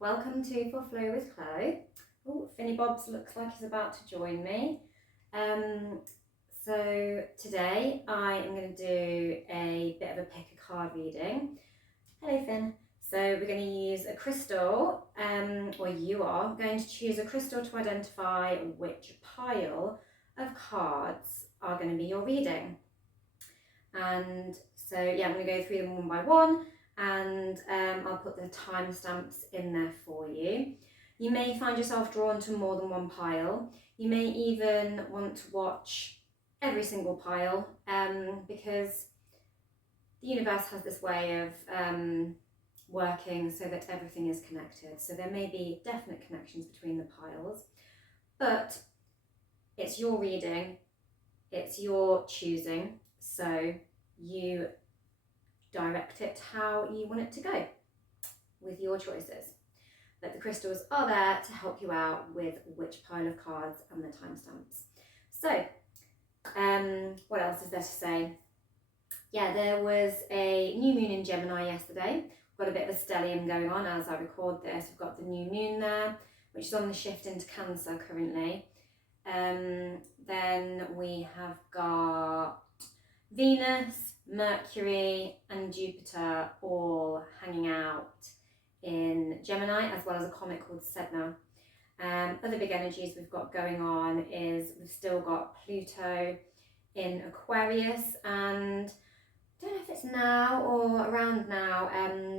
welcome to For Flow with Chloe. Oh, Finny Bobs looks like he's about to join me. So today I am going to do a bit of a pick a card reading. Hello Finn. So we're going to use a crystal, or you are going to choose a crystal to identify which pile of cards are going to be your reading. And so yeah, I'm going to go through them one by one, and I'll put the timestamps in there for you. You may find yourself drawn to more than one pile. You may even want to watch every single pile, because the universe has this way of working so that everything is connected. So there may be definite connections between the piles, but it's your reading, it's your choosing, so you direct it how you want it to go with your choices. But the crystals are there to help you out with which pile of cards and the timestamps. So, what else is there to say? Yeah, there was a new moon in Gemini yesterday. We've got a bit of a stellium going on as I record this. We've got the new moon there, which is on the shift into Cancer currently. Then we have got Venus, Mercury and Jupiter all hanging out in Gemini, as well as a comet called Sedna. Other big energies we've got going on is we've still got Pluto in Aquarius, and I don't know if it's now or around now,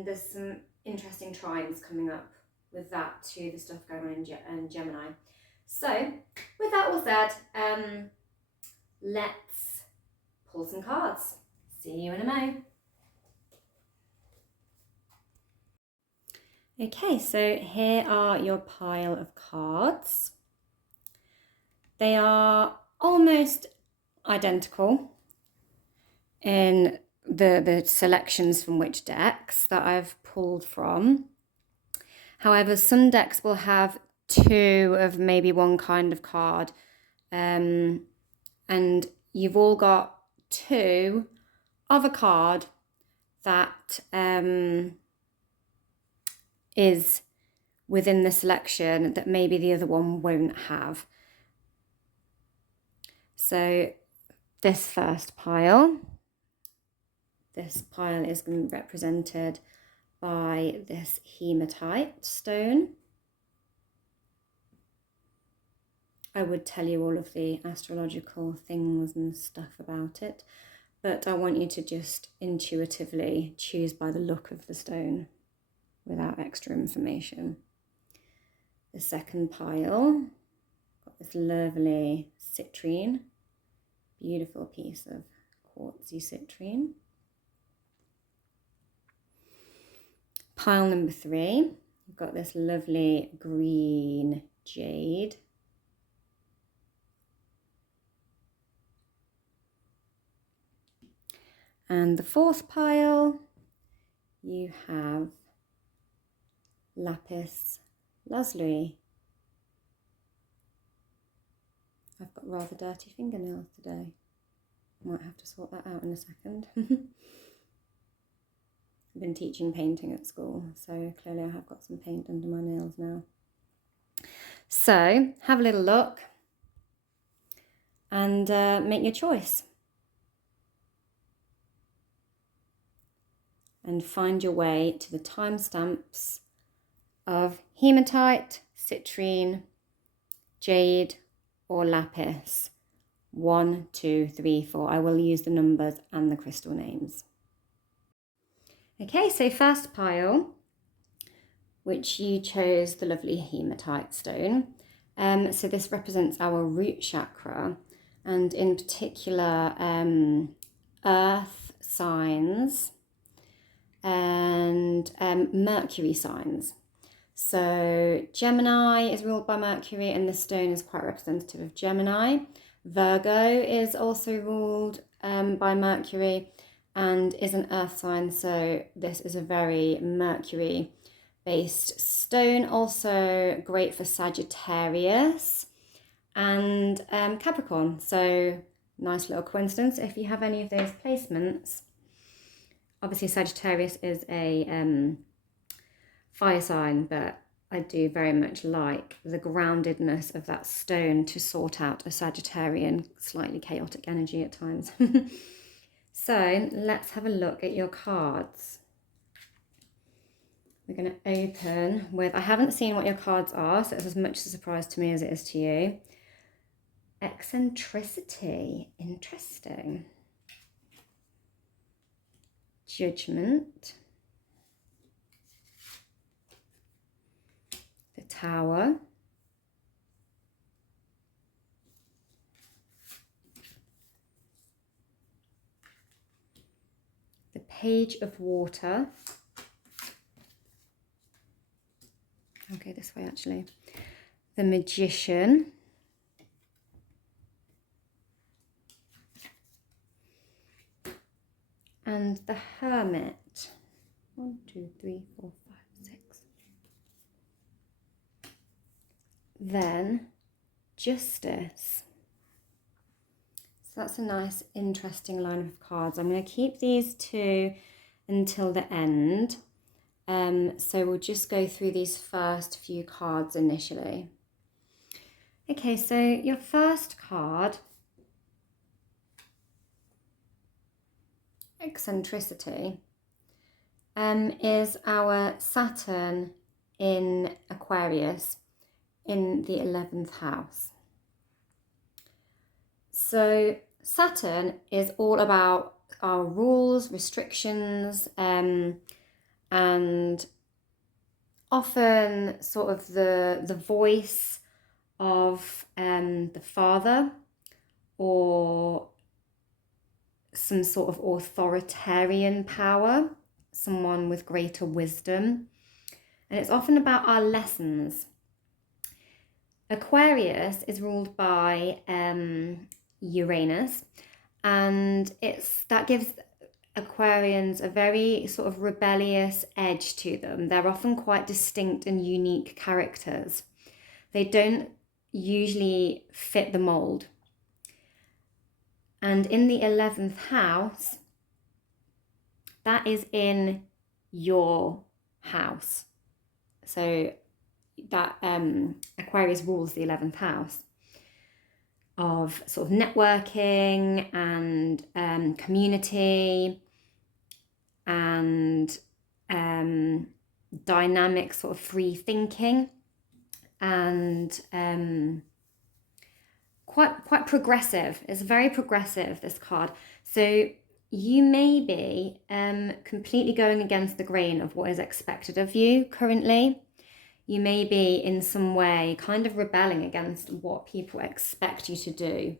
there's some interesting trines coming up with that to the stuff going on in Gemini. So with that all said, let's pull some cards. See you in a mo. Okay, so here are your pile of cards. They are almost identical in the selections from which decks that I've pulled from. However, some decks will have two of maybe one kind of card, and you've all got two of a card that is within the selection that maybe the other one won't have. So this first pile, is going to be represented by this hematite stone. I would tell you all of the astrological things and stuff about it, but I want you to just intuitively choose by the look of the stone without extra information. The second pile, got this lovely citrine, beautiful piece of quartzy citrine. Pile number 3, you've got this lovely green jade. And the fourth pile, you have Lapis Lazuli. I've got rather dirty fingernails today. Might have to sort that out in a second. I've been teaching painting at school, so clearly I have got some paint under my nails now. So have a little look and make your choice. And find your way to the timestamps of hematite, citrine, jade, or lapis. 1, 2, 3, 4. I will use the numbers and the crystal names. Okay, so first pile, which you chose the lovely hematite stone. So this represents our root chakra, and in particular, earth signs and Mercury signs. So Gemini is ruled by Mercury, and this stone is quite representative of Gemini. Virgo is also ruled by Mercury and is an earth sign, so this is a very Mercury based stone. Also great for Sagittarius and Capricorn, so nice little coincidence if you have any of those placements. Obviously Sagittarius is a fire sign, but I do very much like the groundedness of that stone to sort out a Sagittarian, slightly chaotic energy at times. So let's have a look at your cards. We're going to open with, I haven't seen what your cards are, so it's as much a surprise to me as it is to you. Eccentricity, interesting. Judgment. The Tower. The Page of Water. Okay, this way actually. The Magician. And the Hermit. 1, 2, 3, 4, 5, 6. Then Justice. So that's a nice, interesting line of cards. I'm going to keep these two until the end. So we'll just go through these first few cards initially. Okay, so your first card, Eccentricity, is our Saturn in Aquarius in the 11th house. So Saturn is all about our rules, restrictions, and often sort of the voice of the father or some sort of authoritarian power, someone with greater wisdom. And it's often about our lessons. Aquarius is ruled by Uranus, and that gives Aquarians a very sort of rebellious edge to them. They're often quite distinct and unique characters. They don't usually fit the mold. And in the 11th house, that is in your house. So that Aquarius rules the 11th house of sort of networking and community and dynamic sort of free thinking and quite progressive. It's very progressive, this card. So you may be completely going against the grain of what is expected of you currently. You may be in some way kind of rebelling against what people expect you to do.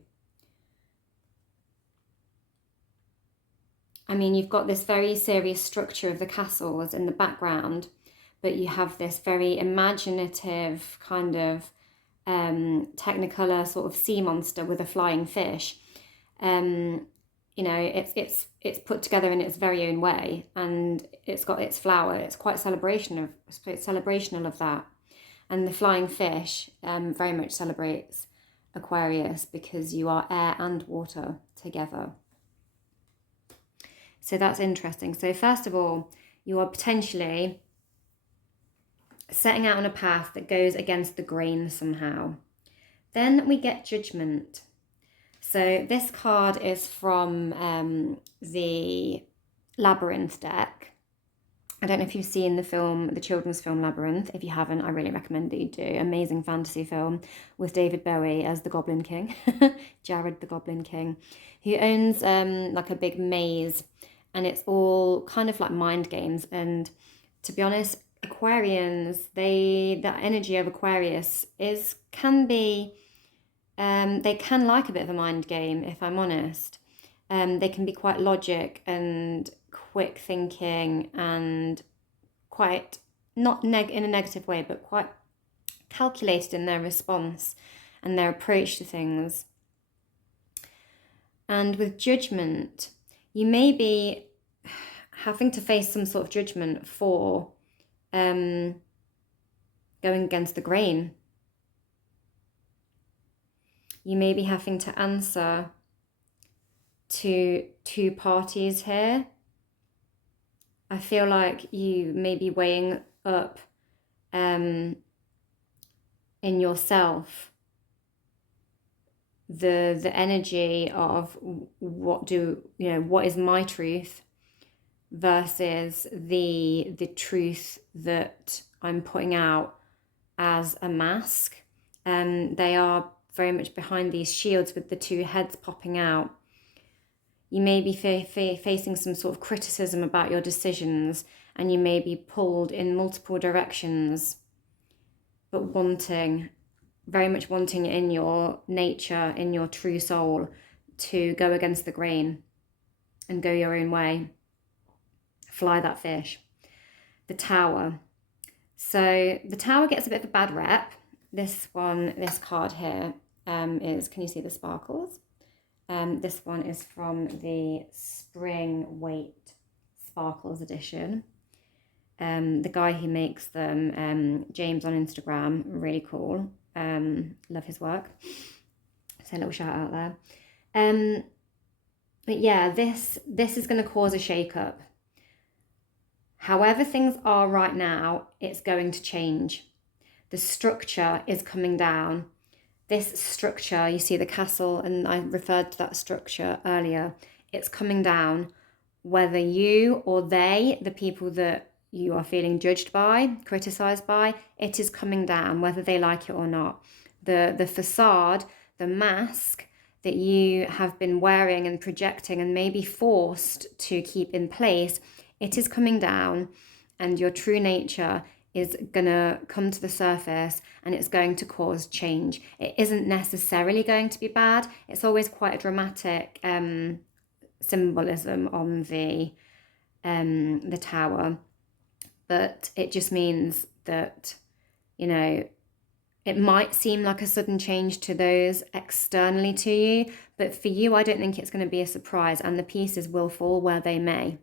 I mean, you've got this very serious structure of the castles in the background, but you have this very imaginative kind of Technicolor sort of sea monster with a flying fish. You know, it's put together in its very own way, and it's got its flower. It's quite celebrational of that, and the flying fish very much celebrates Aquarius because you are air and water together. So that's interesting. So first of all, you are potentially setting out on a path that goes against the grain somehow. Then we get Judgment. So this card is from the Labyrinth deck. I don't know if you've seen the children's film Labyrinth. If you haven't, I really recommend that you do. Amazing fantasy film with David Bowie as the Goblin King, Jared the Goblin King, who owns like a big maze, and it's all kind of like mind games. And to be honest, Aquarians, that energy of Aquarius can be. They can like a bit of a mind game, if I'm honest. They can be quite logic and quick thinking and quite, not in a negative way, but quite calculated in their response and their approach to things. And with Judgment, you may be having to face some sort of judgment for going against the grain. You may be having to answer to two parties here. I feel like you may be weighing up in yourself the energy of what is my truth versus the truth that I'm putting out as a mask. They are very much behind these shields with the two heads popping out. You may be facing some sort of criticism about your decisions, and you may be pulled in multiple directions, but very much wanting in your nature, in your true soul, to go against the grain and go your own way. Fly that fish. The Tower. So the Tower gets a bit of a bad rep. This card here is, can you see the sparkles? This one is from the Spring Weight Sparkles edition. The guy who makes them, James on Instagram, really cool. Love his work. So a little shout out there. But yeah, this is going to cause a shake-up. However things are right now, it's going to change. The structure is coming down. This structure, you see the castle, and I referred to that structure earlier, it's coming down. Whether you or they, the people that you are feeling judged by, criticized by, it is coming down, whether they like it or not. The facade, the mask that you have been wearing and projecting and maybe forced to keep in place, it is coming down, and your true nature is going to come to the surface, and it's going to cause change. It isn't necessarily going to be bad. It's always quite a dramatic symbolism on the Tower, but it just means that, it might seem like a sudden change to those externally to you, but for you, I don't think it's going to be a surprise, and the pieces will fall where they may.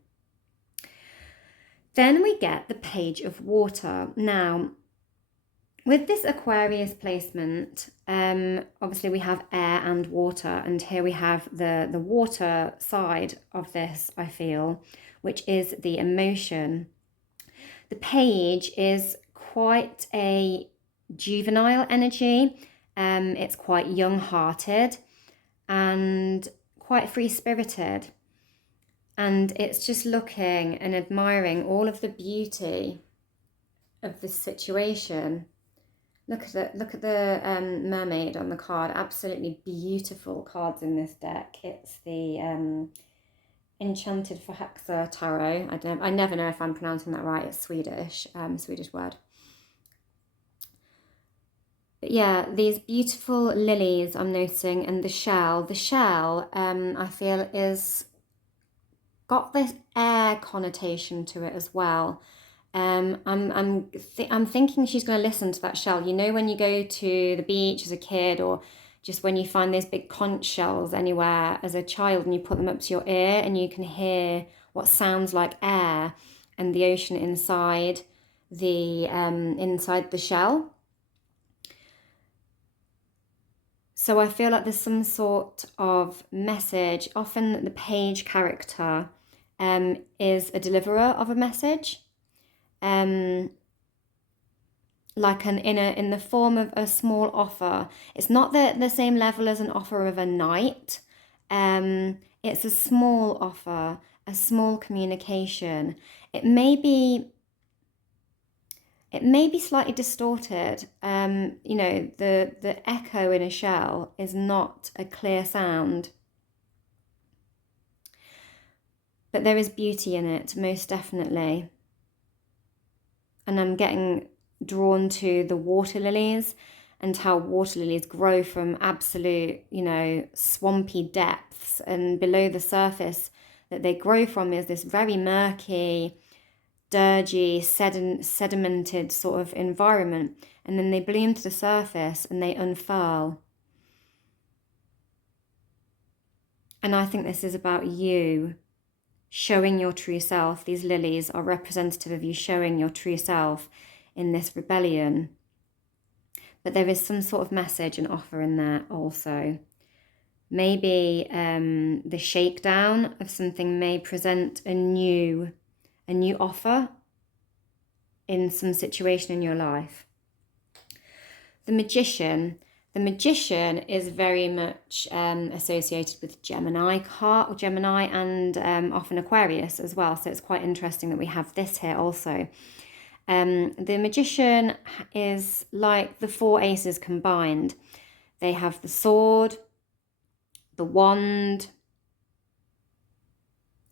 Then we get the Page of Water. Now, with this Aquarius placement, obviously we have air and water, and here we have the water side of this, I feel, which is the emotion. The Page is quite a juvenile energy. It's quite young-hearted and quite free-spirited. And it's just looking and admiring all of the beauty of this situation. Look at the mermaid on the card. Absolutely beautiful cards in this deck. It's the Enchanted for Hexa Tarot. I never know if I'm pronouncing that right. It's Swedish, Swedish word. But yeah, these beautiful lilies I'm noticing, and the shell. The shell, I feel, is got this air connotation to it as well. I'm thinking she's going to listen to that shell. When you go to the beach as a kid, or just when you find those big conch shells anywhere as a child, and you put them up to your ear, and you can hear what sounds like air and the ocean inside the shell. So I feel like there's some sort of message. Often the page character is a deliverer of a message, like in the form of a small offer. It's not the same level as an offer of a knight. It's a small offer, a small communication. It may be slightly distorted. The echo in a shell is not a clear sound. But there is beauty in it, most definitely. And I'm getting drawn to the water lilies and how water lilies grow from absolute, swampy depths. And below the surface that they grow from is this very murky, dirgy, sedimented sort of environment, and then they bloom to the surface and they unfurl. And I think this is about you showing your true self. These lilies are representative of you showing your true self in this rebellion. But there is some sort of message and offer in there also. Maybe the shakedown of something may present a new offer, in some situation in your life. The Magician. The Magician is very much associated with Gemini and often Aquarius as well. So it's quite interesting that we have this here also. The Magician is like the 4 aces combined. They have the sword, the wand,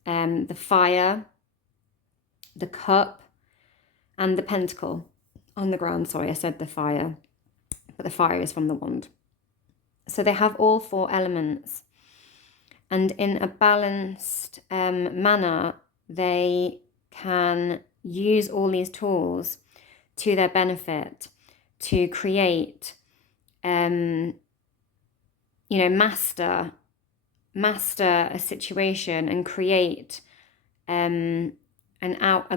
the fire, the cup, and the pentacle on the ground. Sorry, I said the fire, but the fire is from the wand. So they have all 4 elements, and in a balanced manner, they can use all these tools to their benefit to create, master a situation and create a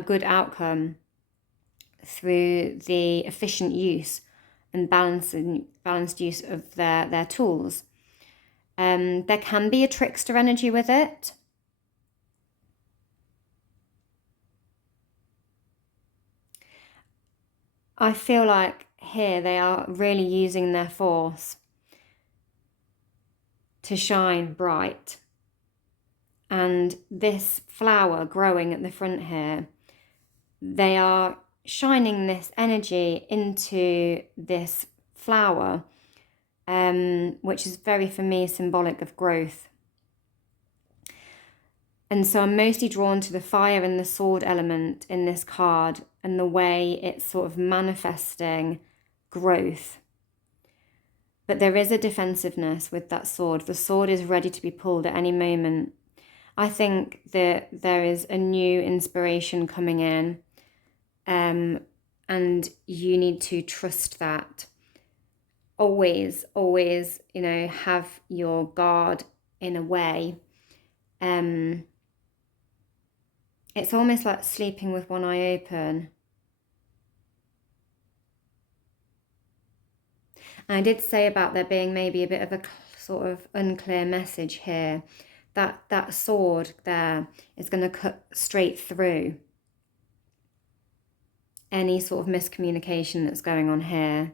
good outcome through the efficient use and balanced use of their tools. There can be a trickster energy with it. I feel like here they are really using their force to shine bright. And this flower growing at the front here, they are shining this energy into this flower, which is very, for me, symbolic of growth. And so I'm mostly drawn to the fire and the sword element in this card and the way it's sort of manifesting growth. But there is a defensiveness with that sword. The sword is ready to be pulled at any moment. I think that there is a new inspiration coming in, and you need to trust that. Always, have your guard in a way. It's almost like sleeping with one eye open. And I did say about there being maybe a bit of a sort of unclear message here. That sword there is going to cut straight through any sort of miscommunication that's going on here.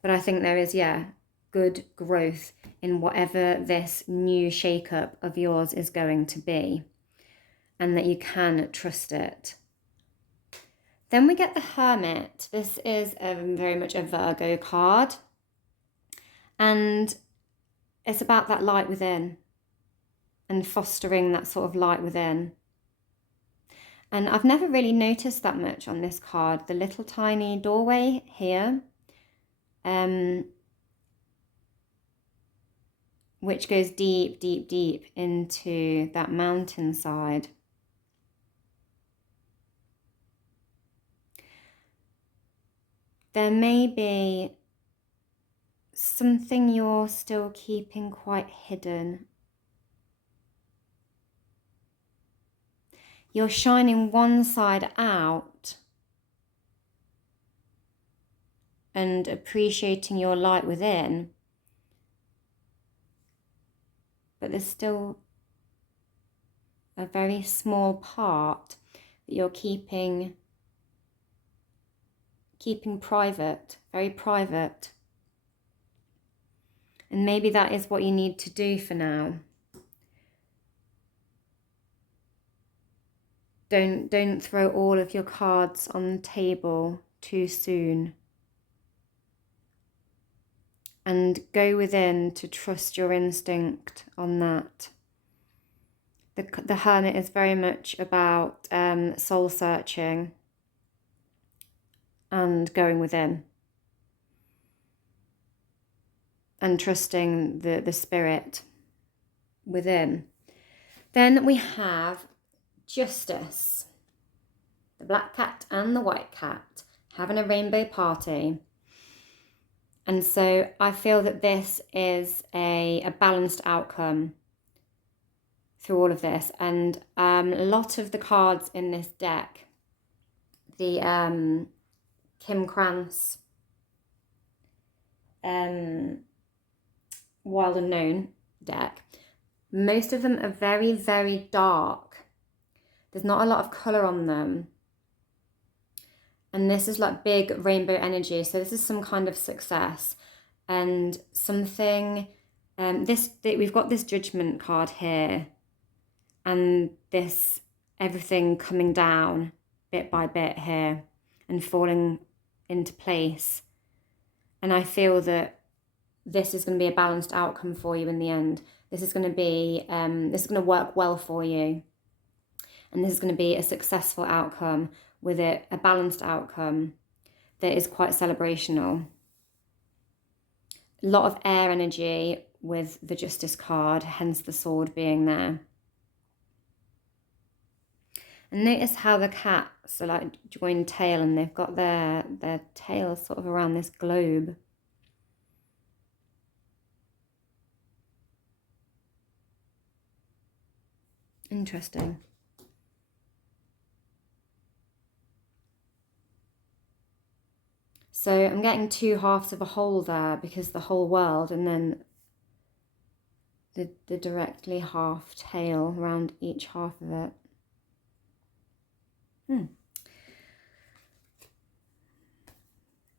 But I think there is, good growth in whatever this new shake-up of yours is going to be, and that you can trust it. Then we get the Hermit. This is very much a Virgo card, and it's about that light within and fostering that sort of light within. And I've never really noticed that much on this card, the little tiny doorway here, which goes deep, deep, deep into that mountainside. There may be something you're still keeping quite hidden. You're shining one side out and appreciating your light within, but there's still a very small part that you're keeping private, very private. And maybe that is what you need to do for now. Don't throw all of your cards on the table too soon. And go within to trust your instinct on that. The Hermit is very much about soul searching and going within. And trusting the spirit within. Then we have Justice, the black cat and the white cat having a rainbow party. And so I feel that this is a balanced outcome through all of this. And a lot of the cards in this deck, the Kim Krantz Wild Unknown deck, most of them are very, very dark. There's not a lot of colour on them. And this is like big rainbow energy. So this is some kind of success and something. We've got this judgment card here, and this everything coming down bit by bit here and falling into place. And I feel that this is going to be a balanced outcome for you in the end. This is going to be, this is going to work well for you. And this is going to be a successful outcome with it, a balanced outcome that is quite celebrational. A lot of air energy with the Justice card, hence the sword being there. And notice how the cats are like joined tail, and they've got their tails sort of around this globe. Interesting. So I'm getting two halves of a whole there, because the whole world, and then the directly half tail around each half of it.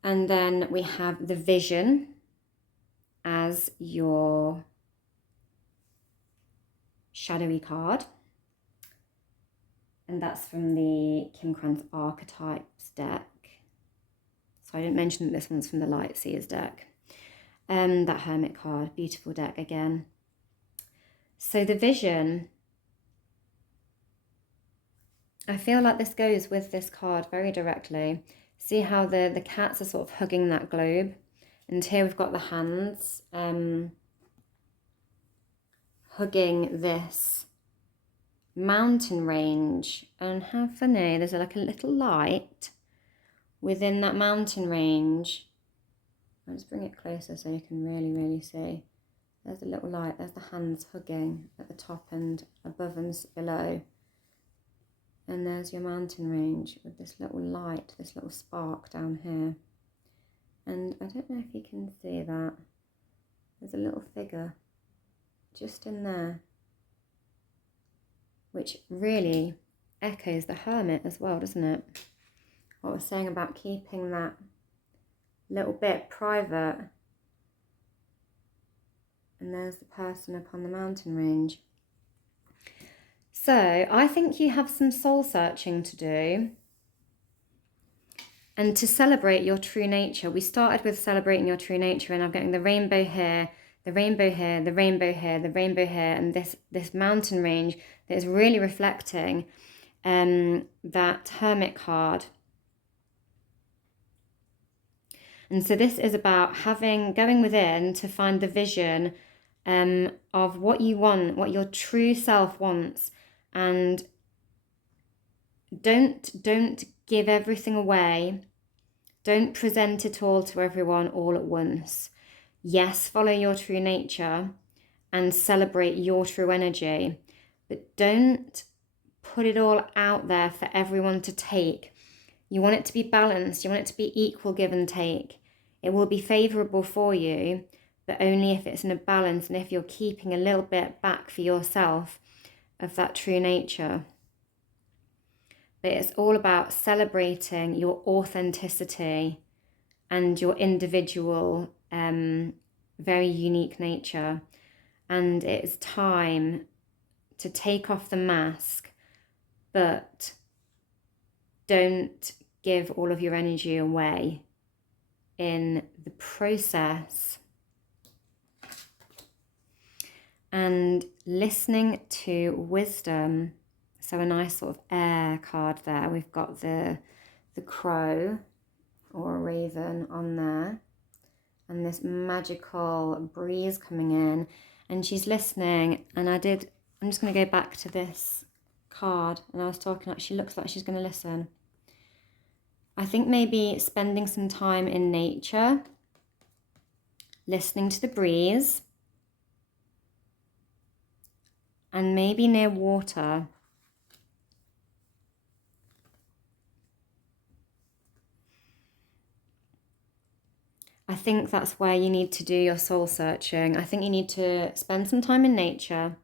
And then we have the Vision as your shadowy card. And that's from the Kim Krantz Archetypes deck. So I didn't mention that this one's from the Light Seers deck. That Hermit card, beautiful deck again. So the Vision, I feel like this goes with this card very directly. See how the cats are sort of hugging that globe. And here we've got the hands hugging this mountain range. And how funny, there's like a little light within that mountain range. I'll just bring it closer so you can really see. There's a little light, there's the hands hugging at the top and above and below. And there's your mountain range with this little light, this little spark down here. And I don't know if you can see that. There's a little figure just in there, which really echoes the Hermit as well, doesn't it? What I was saying about keeping that little bit private. And there's the person up on the mountain range. So I think you have some soul searching to do and to celebrate your true nature. We started with celebrating your true nature, and I'm getting the rainbow here, the rainbow here, the rainbow here, the rainbow here, and this mountain range that is really reflecting that Hermit card. And so this is about going within to find the vision of what you want, what your true self wants. And don't give everything away. Don't present it all to everyone all at once. Yes, follow your true nature and celebrate your true energy, but don't put it all out there for everyone to take. You want it to be balanced. You want it to be equal give and take. It will be favourable for you, but only if it's in a balance and if you're keeping a little bit back for yourself of that true nature. But it's all about celebrating your authenticity and your individual, very unique nature. And it's time to take off the mask, but don't give all of your energy away in the process. And listening to wisdom. So a nice sort of air card there. We've got the crow or a raven on there. And this magical breeze coming in. And she's listening. And I'm just going to go back to this card. And I was talking, she looks like she's going to listen. I think maybe spending some time in nature. Listening to the breeze. And maybe near water. I think that's where you need to do your soul searching. I think you need to spend some time in nature,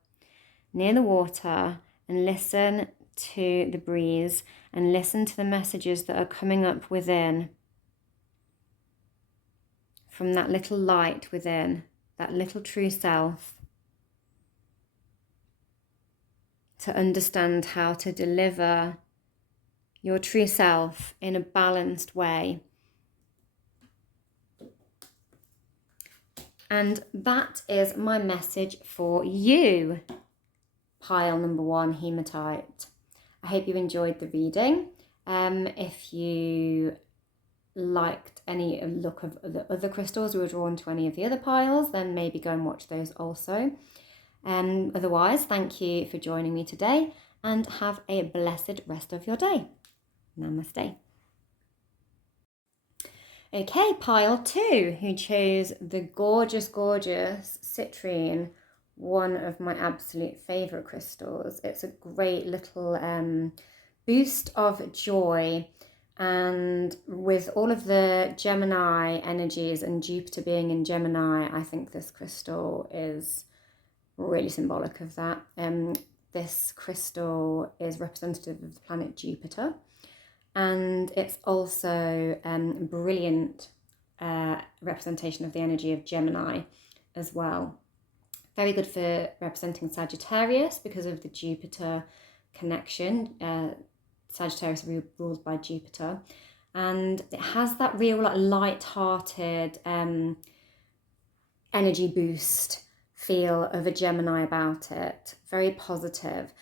near the water, and listen to the breeze. and listen to the messages that are coming up within from that little light within, that little true self, to understand how to deliver your true self in a balanced way. And that is my message for you, pile number 1, Hematite. I hope you enjoyed the reading. If you liked any look of the other crystals or were drawn to any of the other piles, then maybe go and watch those also. Otherwise, thank you for joining me today and have a blessed rest of your day. Namaste. Okay, pile 2, who chose the gorgeous, gorgeous Citrine, one of my absolute favourite crystals. It's a great little boost of joy. And with all of the Gemini energies and Jupiter being in Gemini, I think this crystal is really symbolic of that. This crystal is representative of the planet Jupiter, and it's also a brilliant representation of the energy of Gemini as well. Very good for representing Sagittarius because of the Jupiter connection. Sagittarius is ruled by Jupiter, and it has that real light-hearted energy boost feel of a Gemini about it. Very positive.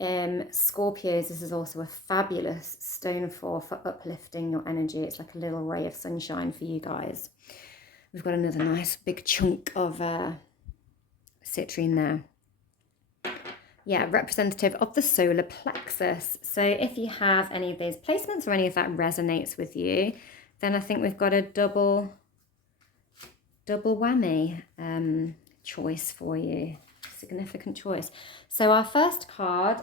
Scorpios, this is also a fabulous stone for uplifting your energy. It's like a little ray of sunshine for you guys. We've got another nice big chunk of citrine there. Yeah, representative of the solar plexus. So if you have any of those placements or any of that resonates with you, then I think we've got a double whammy choice for you. Significant choice. So our first card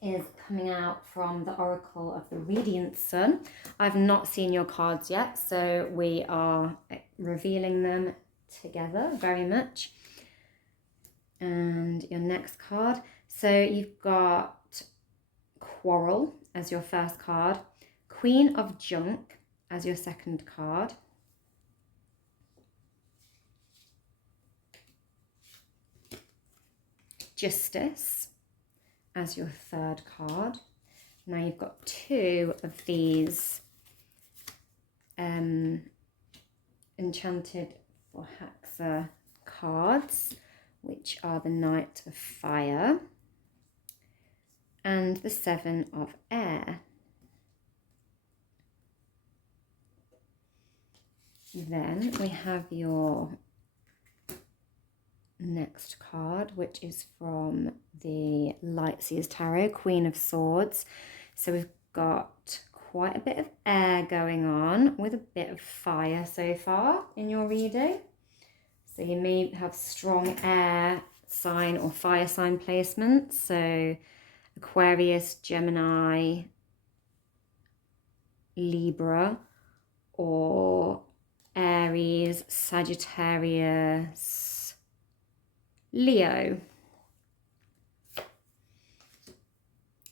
is coming out from the Oracle of the Radiant Sun. I've not seen your cards yet, so we are revealing them together very much. And your next card. So you've got Quarrel as your first card, Queen of Junk as your second card, Justice as your third card. Now you've got 2 of these Enchanted for Haxa cards, which are the Knight of Fire and the 7 of Air. Then we have your next card, which is from the Light Seers Tarot, Queen of Swords. So we've got quite a bit of air going on with a bit of fire so far in your reading. So you may have strong air sign or fire sign placements. So Aquarius, Gemini, Libra, or Aries, Sagittarius, Leo.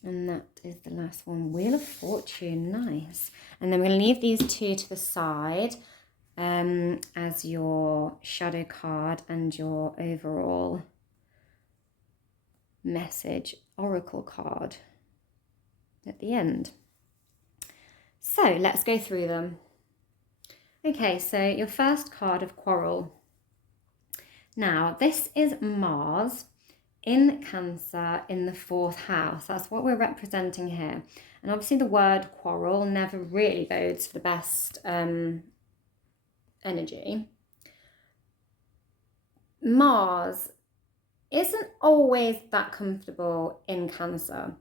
And that is the last one, Wheel of Fortune. Nice. And then we're going to leave these 2 to the side as your shadow card and your overall message oracle card at the end. So let's go through them. Okay, so your first card of Quarrel. Now, this is Mars in Cancer in the 4th house. That's what we're representing here. And obviously the word quarrel never really bodes for the best energy. Mars isn't always that comfortable in Cancer.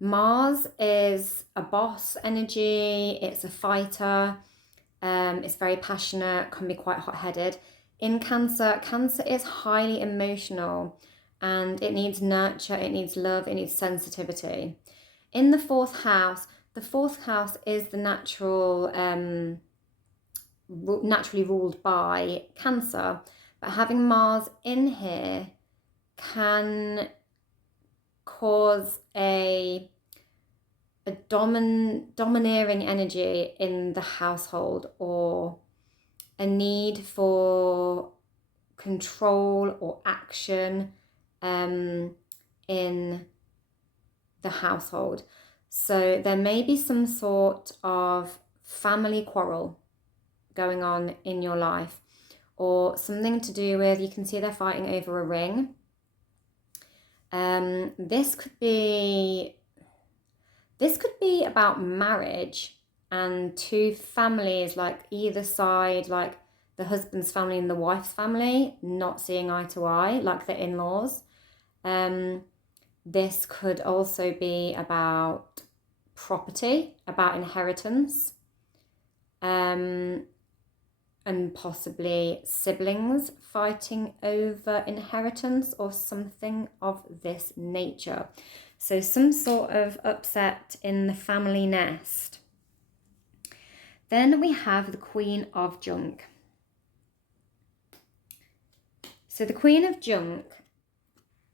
Mars is a boss energy, it's a fighter, it's very passionate, can be quite hot-headed. In Cancer, Cancer is highly emotional and it needs nurture, it needs love, it needs sensitivity. In the 4th house is the naturally ruled by Cancer, but having Mars in here can cause a a domineering energy in the household, or a need for control or action in the household. So there may be some sort of family quarrel going on in your life, or something to do with, you can see they're fighting over a ring. This could be about marriage and two families, like either side, like the husband's family and the wife's family, not seeing eye to eye, like the in-laws. This could also be about property, about inheritance, and possibly siblings fighting over inheritance or something of this nature. So some sort of upset in the family nest. Then we have the Queen of Junk. So the Queen of Junk,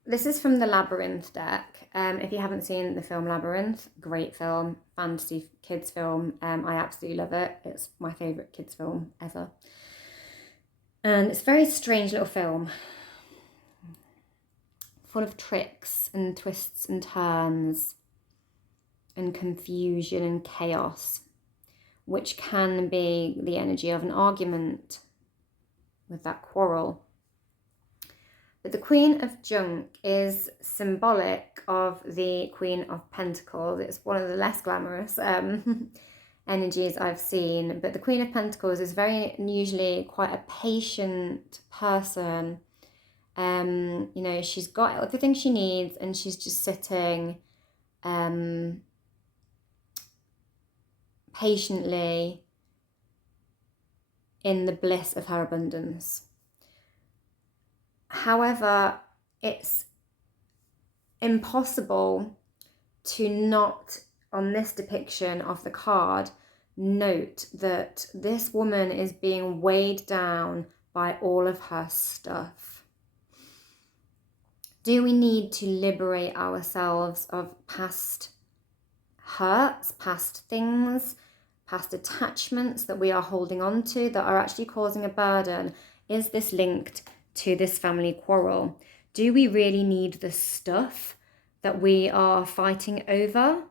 this is from the Labyrinth deck. If you haven't seen the film Labyrinth, great film, fantasy kids film. I absolutely love it. It's my favourite kids film ever. And it's a very strange little film, full of tricks and twists and turns and confusion and chaos, which can be the energy of an argument with that quarrel. But the Queen of Junk is symbolic of the Queen of Pentacles. It's one of the less glamorous energies I've seen. But the Queen of Pentacles is very usually quite a patient person. You know, she's got everything she needs and she's just sitting patiently in the bliss of her abundance. However, it's impossible to not, on this depiction of the card, note that this woman is being weighed down by all of her stuff. Do we need to liberate ourselves of past hurts, past things, past attachments that we are holding on to that are actually causing a burden? Is this linked to this family quarrel? Do we really need the stuff that we are fighting over?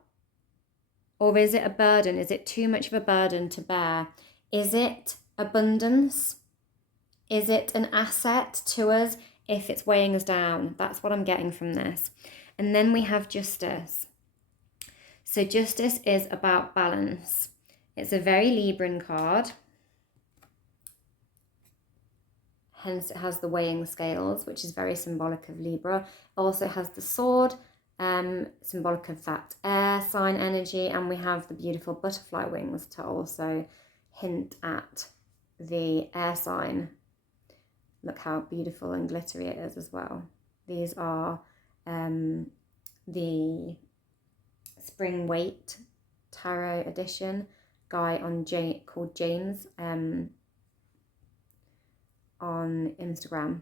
Or is it a burden? Is it too much of a burden to bear? Is it abundance? Is it an asset to us if it's weighing us down? That's what I'm getting from this. And then we have Justice. So Justice is about balance. It's a very Libran card. Hence it has the weighing scales, which is very symbolic of Libra. It also has the sword, symbolic of that air sign energy. And we have the beautiful butterfly wings to also hint at the air sign. Look how beautiful and glittery it is as well. These are the Spring Weight Tarot edition. Guy on called James on Instagram.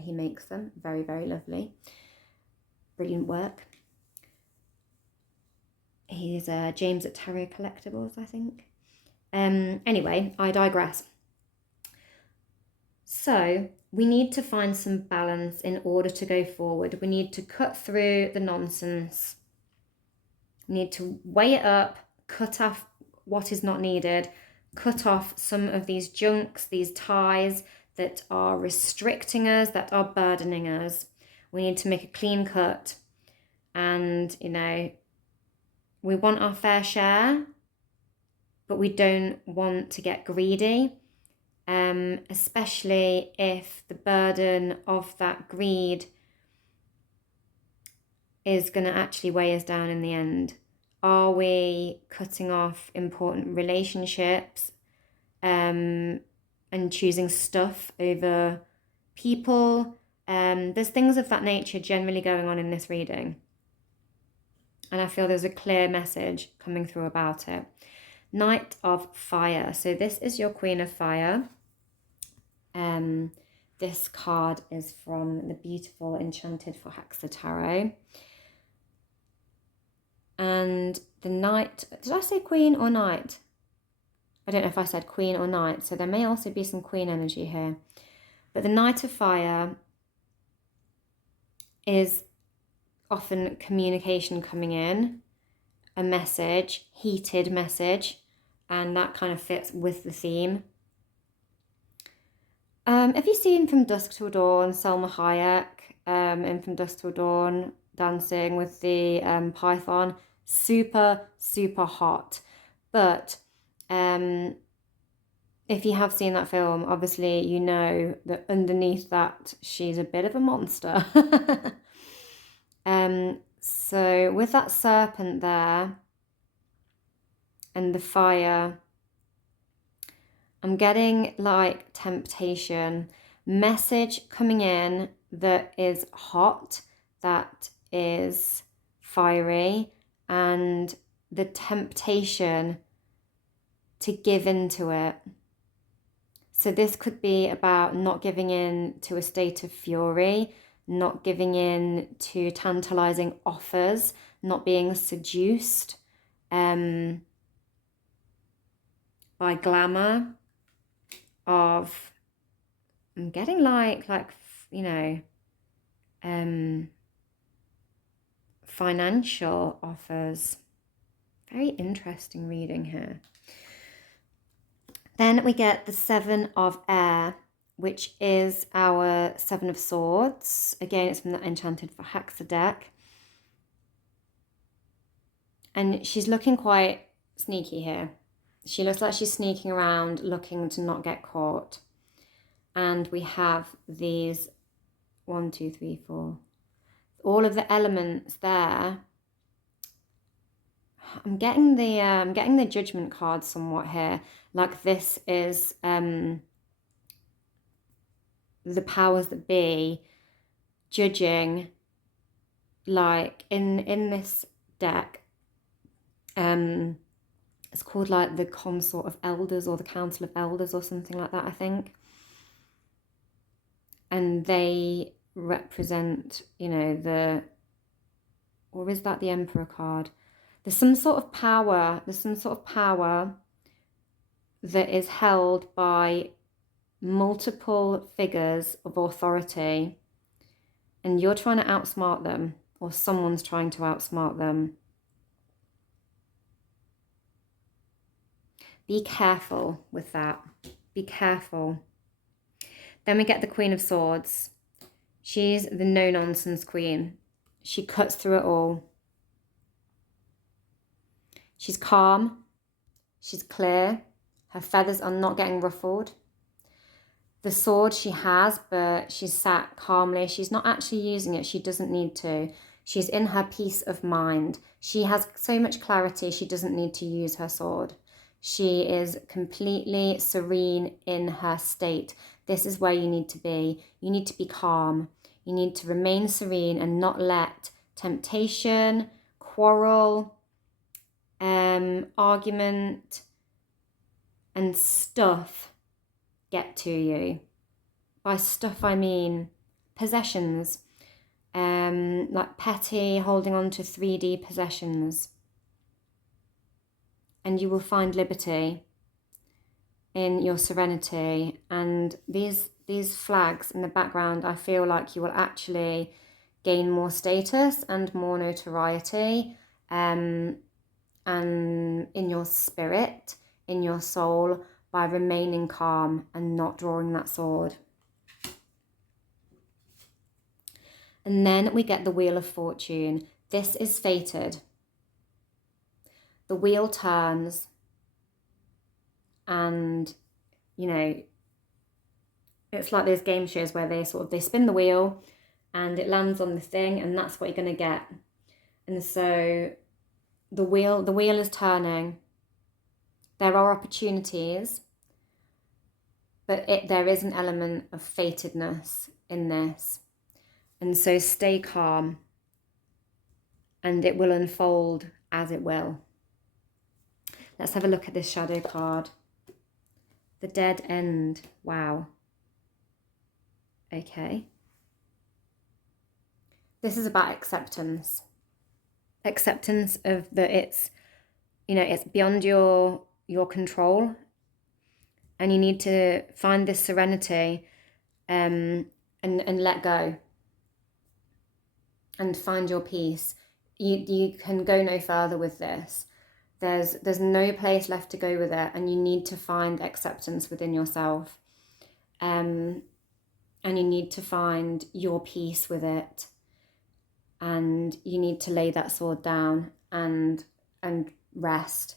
He makes them very, very lovely. Brilliant work. He's James at Tarot Collectibles, I think. Anyway, I digress. So we need to find some balance in order to go forward. We need to cut through the nonsense. We need to weigh it up, cut off what is not needed, cut off some of these junks, these ties that are restricting us, that are burdening us. We need to make a clean cut. And, you know, we want our fair share, but we don't want to get greedy, especially if the burden of that greed is going to actually weigh us down in the end. Are we cutting off important relationships and choosing stuff over people? There's things of that nature generally going on in this reading. And I feel there's a clear message coming through about it. Knight of Fire. So this is your Queen of Fire. This card is from the beautiful Enchanted for Haxa Tarot. And the Knight. Did I say Queen or Knight? I don't know if I said Queen or Knight, so there may also be some Queen energy here. But the Knight of Fire is often communication coming in, a message, heated message, and that kind of fits with the theme. Have you seen From Dusk Till Dawn, Selma Hayek, in From Dusk Till Dawn, dancing with the python? Super, super hot. But if you have seen that film, obviously you know that underneath that, she's a bit of a monster. So with that serpent there and the fire, I'm getting like temptation, message coming in that is hot, that is fiery, and the temptation to give into it. So this could be about not giving in to a state of fury, not giving in to tantalizing offers, not being seduced by glamour of, I'm getting like you know, financial offers. Very interesting reading here. Then we get the Seven of Air, which is our Seven of Swords. Again, it's from the Enchanted for Hexa deck. And she's looking quite sneaky here. She looks like she's sneaking around, looking to not get caught. And we have these 1, 2, 3, 4. All of the elements there. I'm getting the Judgment card somewhat here. Like this is the powers that be judging, like in this deck. It's called like the Consort of Elders or the Council of Elders or something like that, I think. And they represent, you know, or is that the Emperor card? There's some sort of power that is held by multiple figures of authority, and you're trying to outsmart them, or someone's trying to outsmart them. Be careful with that. Be careful. Then we get the Queen of Swords. She's the no-nonsense queen. She cuts through it all. She's calm. She's clear. Her feathers are not getting ruffled. The sword she has, but she's sat calmly. She's not actually using it. She doesn't need to. She's in her peace of mind. She has so much clarity, she doesn't need to use her sword. She is completely serene in her state. This is where you need to be. You need to be calm. You need to remain serene and not let temptation, quarrel, argument, and stuff get to you. By stuff, I mean possessions, like petty, holding on to 3D possessions. And you will find liberty in your serenity. And these flags in the background, I feel like you will actually gain more status and more notoriety, and in your spirit, in your soul, by remaining calm and not drawing that sword. And then we get the Wheel of Fortune. This is fated. The wheel turns, and, you know, it's like those game shows where they spin the wheel and it lands on the thing, and that's what you're going to get. And so the wheel is turning. There are opportunities, but there is an element of fatedness in this. And so stay calm, and it will unfold as it will. Let's have a look at this shadow card. The Dead End. Wow. Okay. This is about acceptance. Acceptance of that it's it's beyond your control, and you need to find this serenity, and let go and find your peace. You can go no further with this. There's no place left to go with it, and you need to find acceptance within yourself, and you need to find your peace with it, and you need to lay that sword down and rest.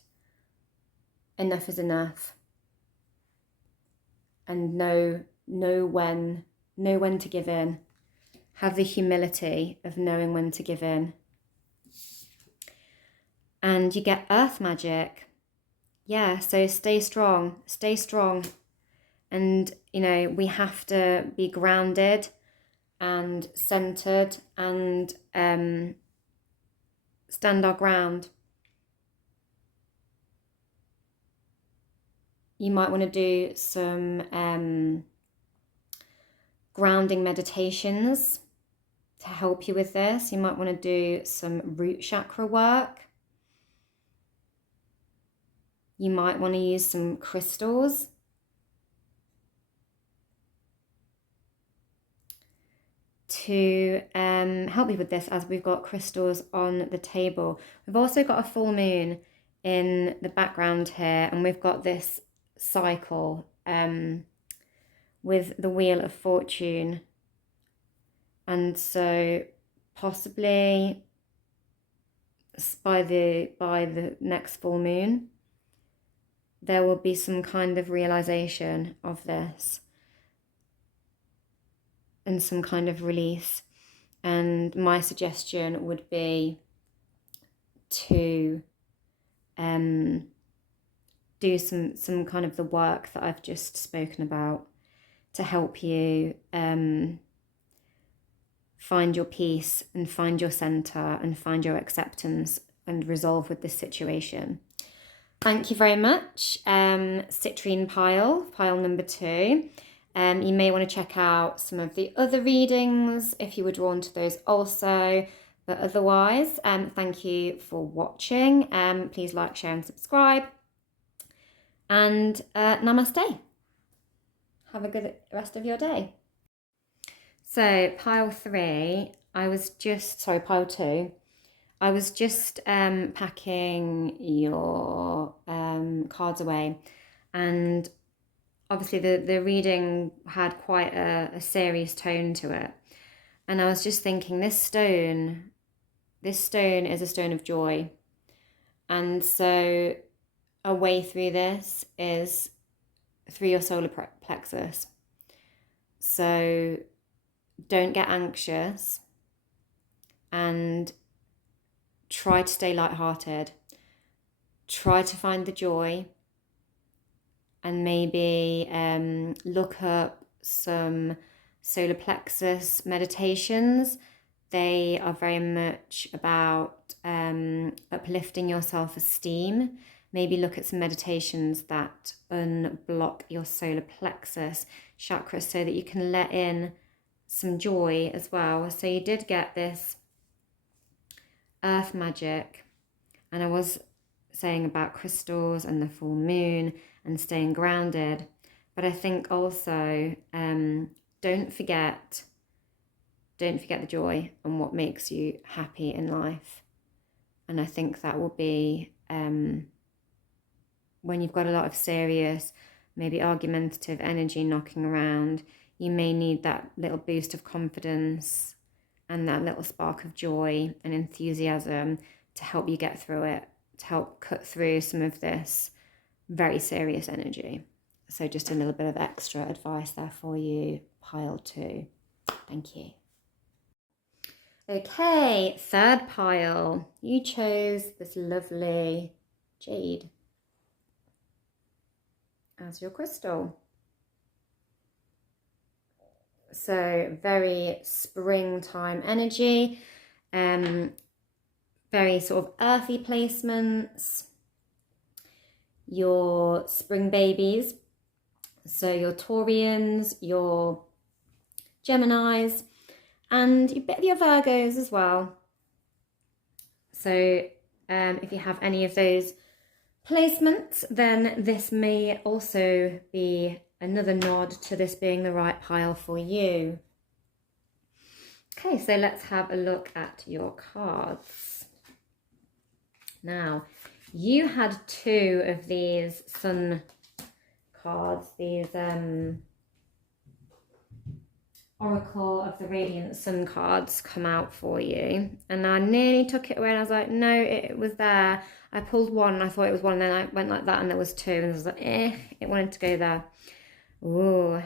Enough is enough, and know when to give in. Have the humility of knowing when to give in. And you get earth magic. Yeah, so stay strong. And, we have to be grounded and centered and stand our ground. You might want to do some grounding meditations to help you with this. You might want to do some root chakra work. You might want to use some crystals to help you with this, as we've got crystals on the table. We've also got a full moon in the background here, and we've got this cycle with the Wheel of Fortune. And so possibly by the next full moon, there will be some kind of realization of this and some kind of release. And my suggestion would be to do some kind of the work that I've just spoken about to help you find your peace and find your center and find your acceptance and resolve with this situation. Thank you very much, Citrine pile number 2. You may want to check out some of the other readings if you were drawn to those also. But otherwise, thank you for watching. Please like, share and subscribe. And namaste. Have a good rest of your day. So pile 3, pile 2. I was just packing your cards away, and obviously the reading had quite a serious tone to it. And I was just thinking, this stone is a stone of joy. And so a way through this is through your solar plexus. So don't get anxious and try to stay lighthearted. Try to find the joy, and maybe look up some solar plexus meditations. They are very much about uplifting your self-esteem. Maybe look at some meditations that unblock your solar plexus chakra so that you can let in some joy as well. So you did get this earth magic, and I was saying about crystals and the full moon and staying grounded, but I think also don't forget the joy and what makes you happy in life. And I think that will be when you've got a lot of serious, maybe argumentative energy knocking around, you may need that little boost of confidence and that little spark of joy and enthusiasm to help you get through it, to help cut through some of this very serious energy. So just a little bit of extra advice there for you, pile 2. Thank you. Okay, third pile. You chose this lovely jade as your crystal. So very springtime energy, very sort of earthy placements, your spring babies, so your Taurians, your Geminis, and a bit of your Virgos as well. So if you have any of those placement, then this may also be another nod to this being the right pile for you. Okay, so let's have a look at your cards. Now, you had 2 of these sun cards, these Oracle of the Radiant Sun cards come out for you. And I nearly took it away and I was like, no, it was there. I pulled one and I thought it was one, and then I went like that and there was 2 and I was like, it wanted to go there. Ooh.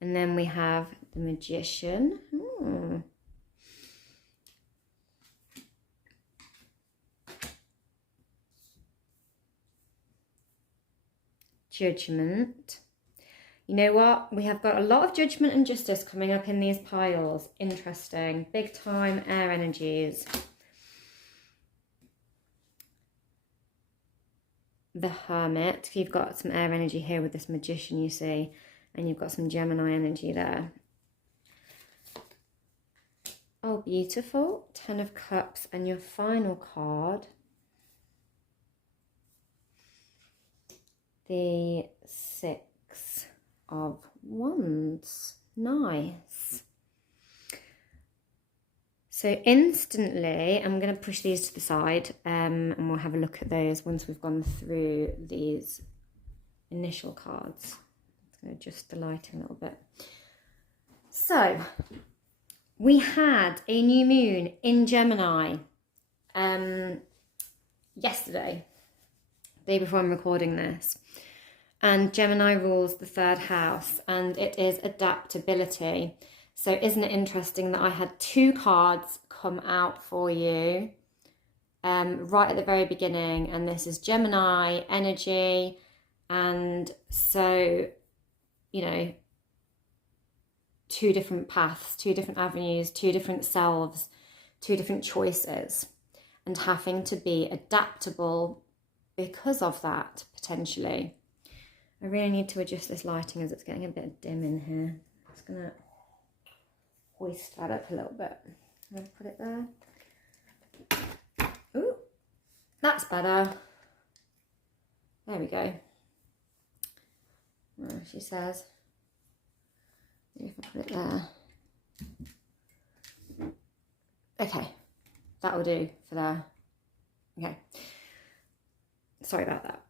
And then we have the Magician. Judgment. You know what? We have got a lot of judgment and justice coming up in these piles. Interesting. Big time air energies. The Hermit. You've got some air energy here with this Magician, you see. And you've got some Gemini energy there. Oh, beautiful. 10 of Cups. And your final card. The 6 of Wands. Nice. So instantly, I'm going to push these to the side and we'll have a look at those once we've gone through these initial cards. I'm going to adjust the lighting a little bit. So, we had a new moon in Gemini yesterday, the day before I'm recording this. And Gemini rules the 3rd house, and it is adaptability. So isn't it interesting that I had 2 cards come out for you right at the very beginning, and this is Gemini energy, and so, you know, 2 different paths, 2 different avenues, 2 different selves, 2 different choices, and having to be adaptable because of that, potentially. I really need to adjust this lighting as it's getting a bit dim in here. I'm just going to hoist that up a little bit. I'm going to put it there. Ooh, that's better. There we go. She says, maybe if I put it there. Okay, that'll do for there. Okay. Sorry about that.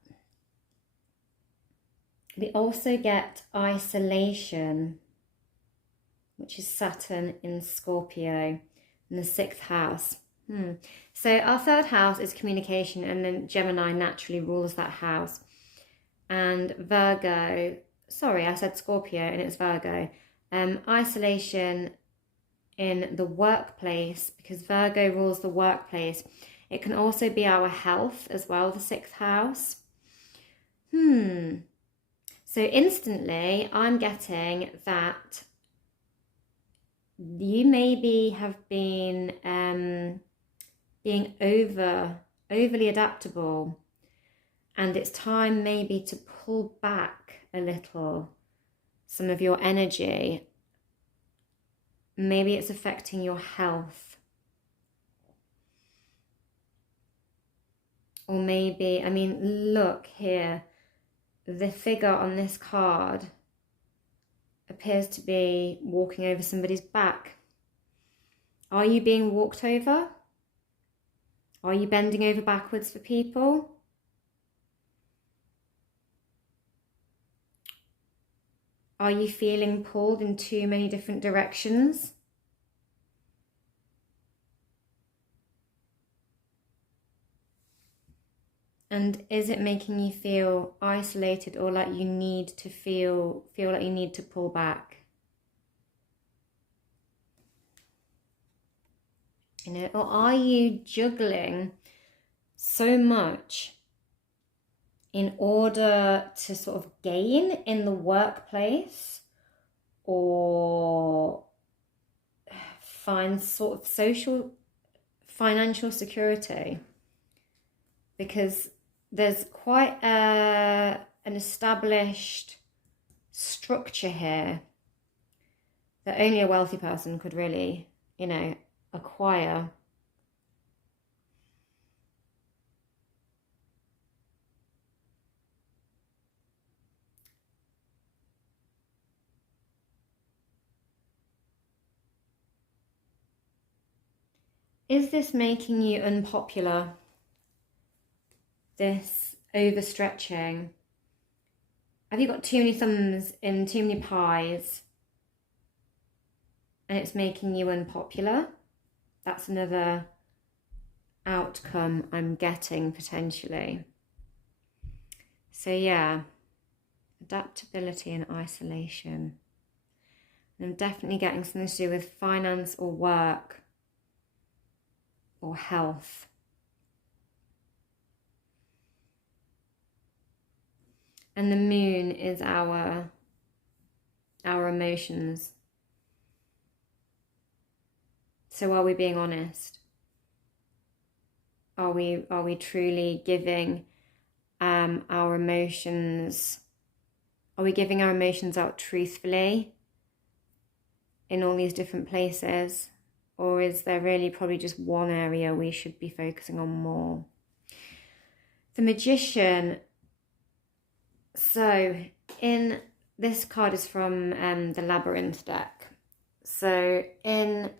We also get isolation, which is Saturn in Scorpio in the 6th house. So our 3rd house is communication, and then Gemini naturally rules that house. And Virgo, sorry, I said Scorpio and it's Virgo. Isolation in the workplace, because Virgo rules the workplace. It can also be our health as well, the 6th house. So instantly, I'm getting that you maybe have been being overly adaptable, and it's time maybe to pull back a little some of your energy. Maybe it's affecting your health. Or maybe, I mean, look here. The figure on this card appears to be walking over somebody's back. Are you being walked over? Are you bending over backwards for people? Are you feeling pulled in too many different directions? And is it making you feel isolated, or like you need to feel like you need to pull back? You know, or are you juggling so much in order to sort of gain in the workplace, or find sort of financial security? Because there's quite an established structure here that only a wealthy person could really, you know, acquire. Is this making you unpopular? This overstretching? Have you got too many thumbs in too many pies and it's making you unpopular? That's another outcome I'm getting potentially. So yeah, adaptability and isolation. And I'm definitely getting something to do with finance or work or health. And the moon is our emotions. So are we being honest? Are we truly giving our emotions? Are we giving our emotions out truthfully in all these different places? Or is there really probably just one area we should be focusing on more? The Magician. So in this card is from the Labyrinth deck. So in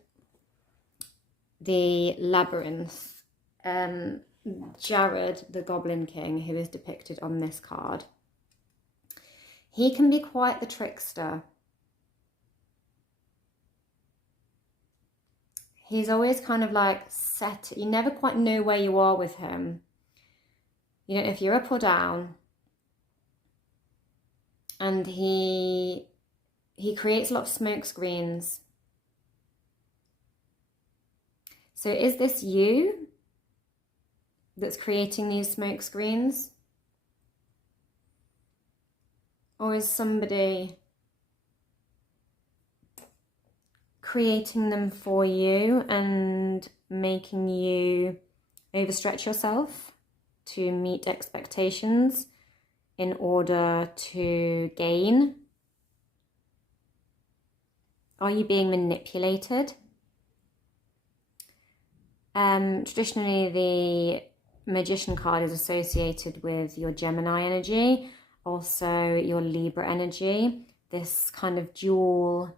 the Labyrinth, Jared, the Goblin King, who is depicted on this card, he can be quite the trickster. He's always kind of like set, you never quite know where you are with him. You don't know if you're up or down. And he creates a lot of smoke screens. So is this you that's creating these smoke screens? Or is somebody creating them for you and making you overstretch yourself to meet expectations in order to gain? Are you being manipulated? Traditionally, the Magician card is associated with your Gemini energy, also your Libra energy, this kind of dual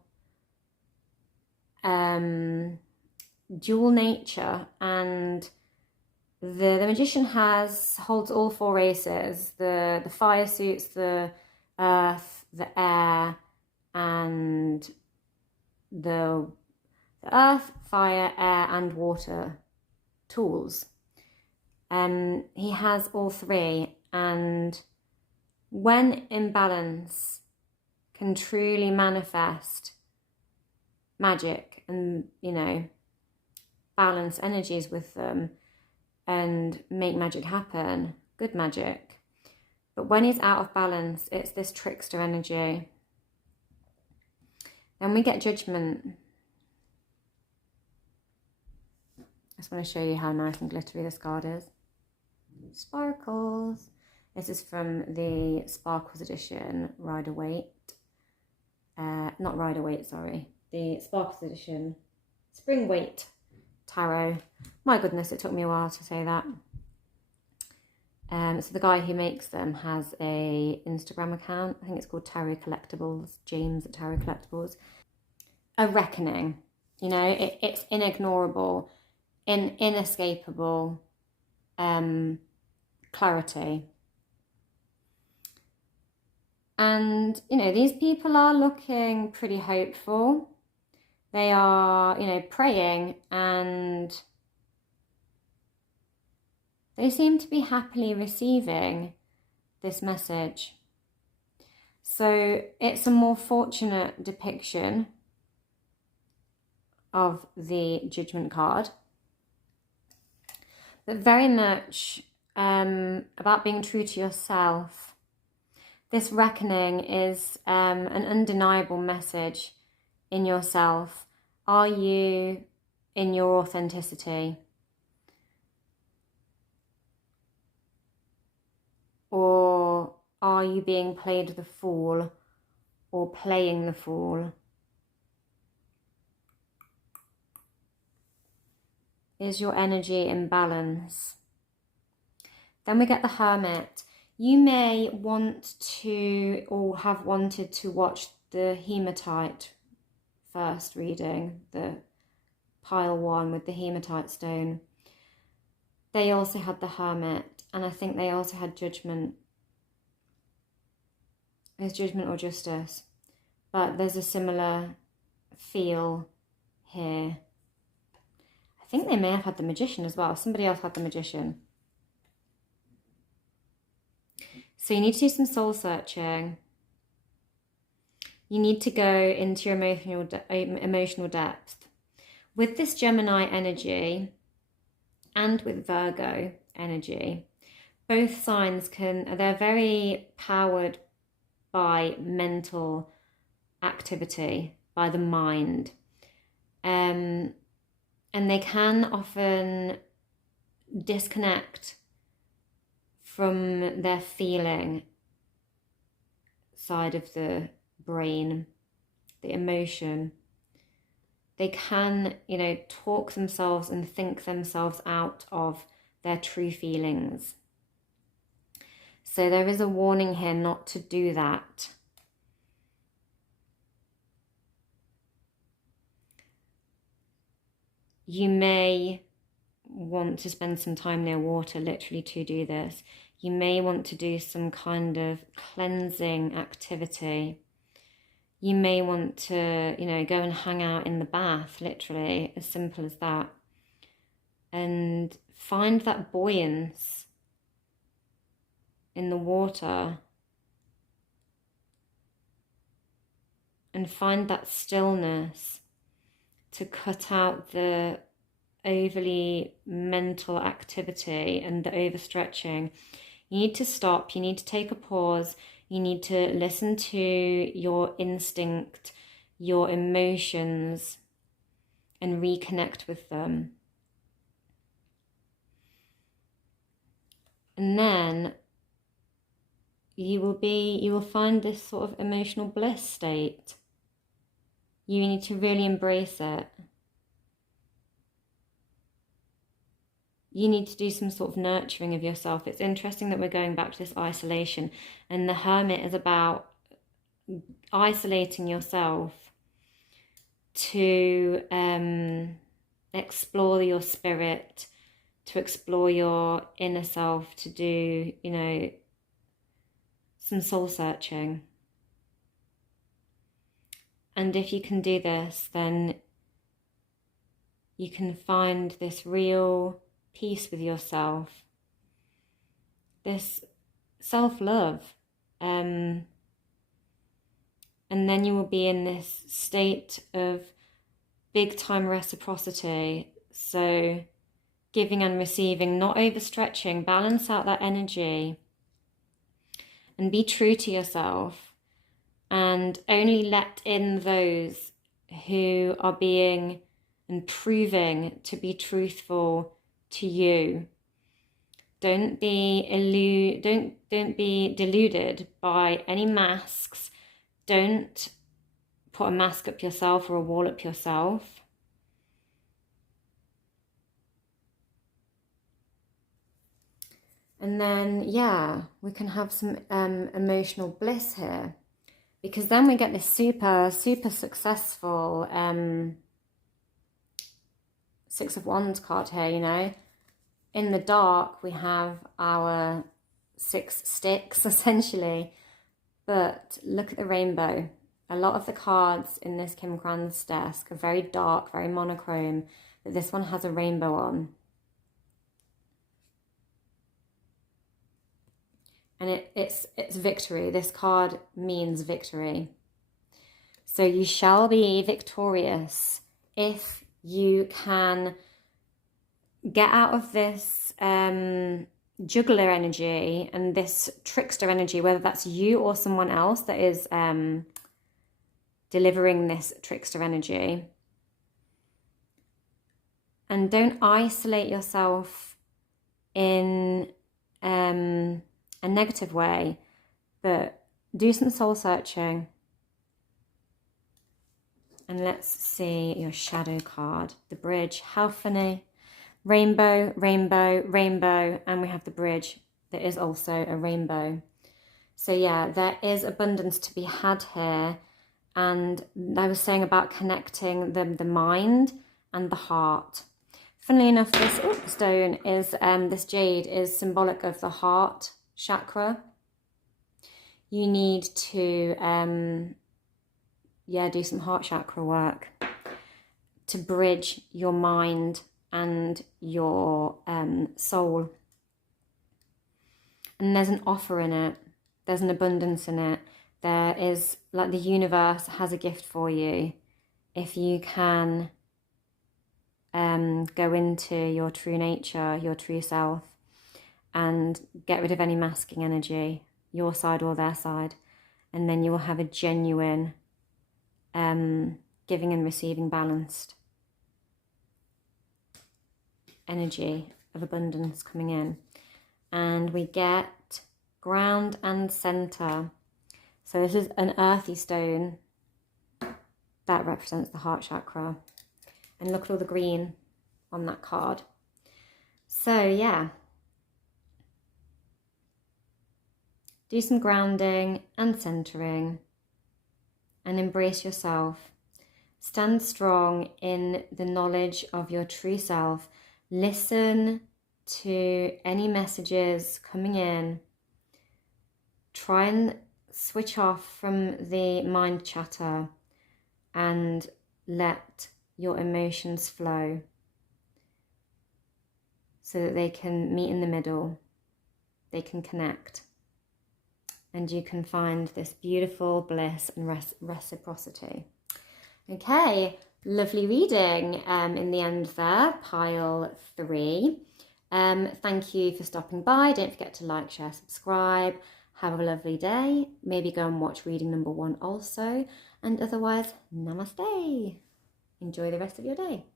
nature. And the Magician holds all four races, the fire suits, the earth, the air, and the earth, fire, air, and water tools. He has all three, and when in balance, can truly manifest magic and, balance energies with them and make magic happen, good magic. But when he's out of balance, it's this trickster energy. Then we get Judgment. I just want to show you how nice and glittery this card is. Sparkles. This is from the Sparkles edition, Rider-Waite. Not Rider-Waite, sorry. The Sparkles edition, Spring-Waite Tarot. My goodness, it took me a while to say that. So the guy who makes them has a Instagram account. I think it's called Tarot Collectibles, James at Tarot Collectibles. A reckoning, it's inignorable, inescapable clarity. And, these people are looking pretty hopeful. They are, praying, and they seem to be happily receiving this message. So it's a more fortunate depiction of the Judgment card, but very much about being true to yourself. This reckoning is an undeniable message in yourself. Are you in your authenticity? Or are you being played the fool or playing the fool? Is your energy in balance? Then we get the Hermit. You may want to, or have wanted to, watch the Heamatite first reading, the pile 1 with the Hematite stone. They also had the Hermit, and I think they also had Judgment. It's Judgment or Justice, but there's a similar feel here. I think they may have had the Magician as well. Somebody else had the Magician. So you need to do some soul searching. You need to go into your emotional depth. With this Gemini energy and with Virgo energy, both signs they're very powered by mental activity, by the mind. And they can often disconnect from their feeling side of the brain, the emotion. They can, talk themselves and think themselves out of their true feelings. So there is a warning here not to do that. You may want to spend some time near water, literally, to do this. You may want to do some kind of cleansing activity. You may want to, go and hang out in the bath, literally, as simple as that. And find that buoyance in the water. And find that stillness to cut out the overly mental activity and the overstretching. You need to stop. You need to take a pause. You need to listen to your instinct, your emotions, and reconnect with them. And then you will find this sort of emotional bliss state. You need to really embrace it. You need to do some sort of nurturing of yourself. It's interesting that we're going back to this isolation, and the Hermit is about isolating yourself to explore your spirit, to explore your inner self, to do, some soul searching. And if you can do this, then you can find this real peace with yourself, this self-love, and then you will be in this state of big time reciprocity. So giving and receiving, not overstretching, balance out that energy and be true to yourself, and only let in those who are being and proving to be truthful to you. Don't be deluded by any masks. Don't put a mask up yourself or a wall up yourself. And then, we can have some emotional bliss here, because then we get this super, super successful Six of Wands card here, In the dark, we have our 6 sticks, essentially. But look at the rainbow. A lot of the cards in this Kim Kranz desk are very dark, very monochrome, but this one has a rainbow on. And it's victory. This card means victory. So you shall be victorious if you can get out of this juggler energy and this trickster energy, whether that's you or someone else that is delivering this trickster energy. And don't isolate yourself in a negative way, but do some soul searching. And let's see your shadow card, the bridge. How funny. Rainbow, rainbow, rainbow, and we have the bridge that is also a rainbow. So there is abundance to be had here. And I was saying about connecting the mind and the heart. Funnily enough, this stone is, this jade is symbolic of the heart chakra. You need to, do some heart chakra work to bridge your mind and your soul. And there's an offer in it. There's an abundance in it. There is, like, the universe has a gift for you if you can go into your true nature, your true self, and get rid of any masking energy, your side or their side, and then you will have a genuine giving and receiving balanced energy of abundance coming in. And we get ground and center. So this is an earthy stone that represents the heart chakra. And look at all the green on that card. So yeah, do some grounding and centering and embrace yourself. Stand strong in the knowledge of your true self. Listen to any messages coming in. Try and switch off from the mind chatter and let your emotions flow so that they can meet in the middle, they can connect, and you can find this beautiful bliss and reciprocity. Okay, lovely reading in the end there, pile 3. Thank you for stopping by. Don't forget to like, share, subscribe. Have a lovely day. Maybe go and watch reading number 1 also. And otherwise, namaste. Enjoy the rest of your day.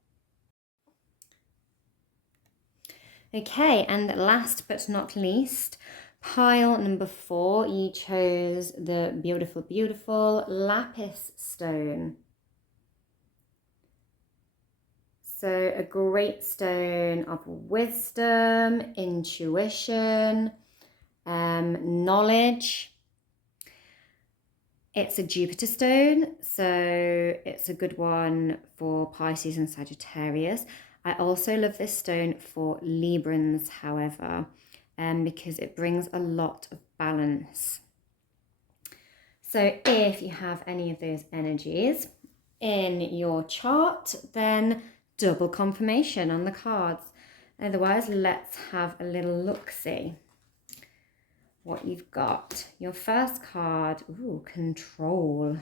Okay, and last but not least, pile number 4, you chose the beautiful, beautiful lapis stone. So a great stone of wisdom, intuition, knowledge. It's a Jupiter stone, so it's a good one for Pisces and Sagittarius. I also love this stone for Librans, however, because it brings a lot of balance. So if you have any of those energies in your chart, then double confirmation on the cards. Otherwise, let's have a little look-see what you've got. Your first card, ooh, control.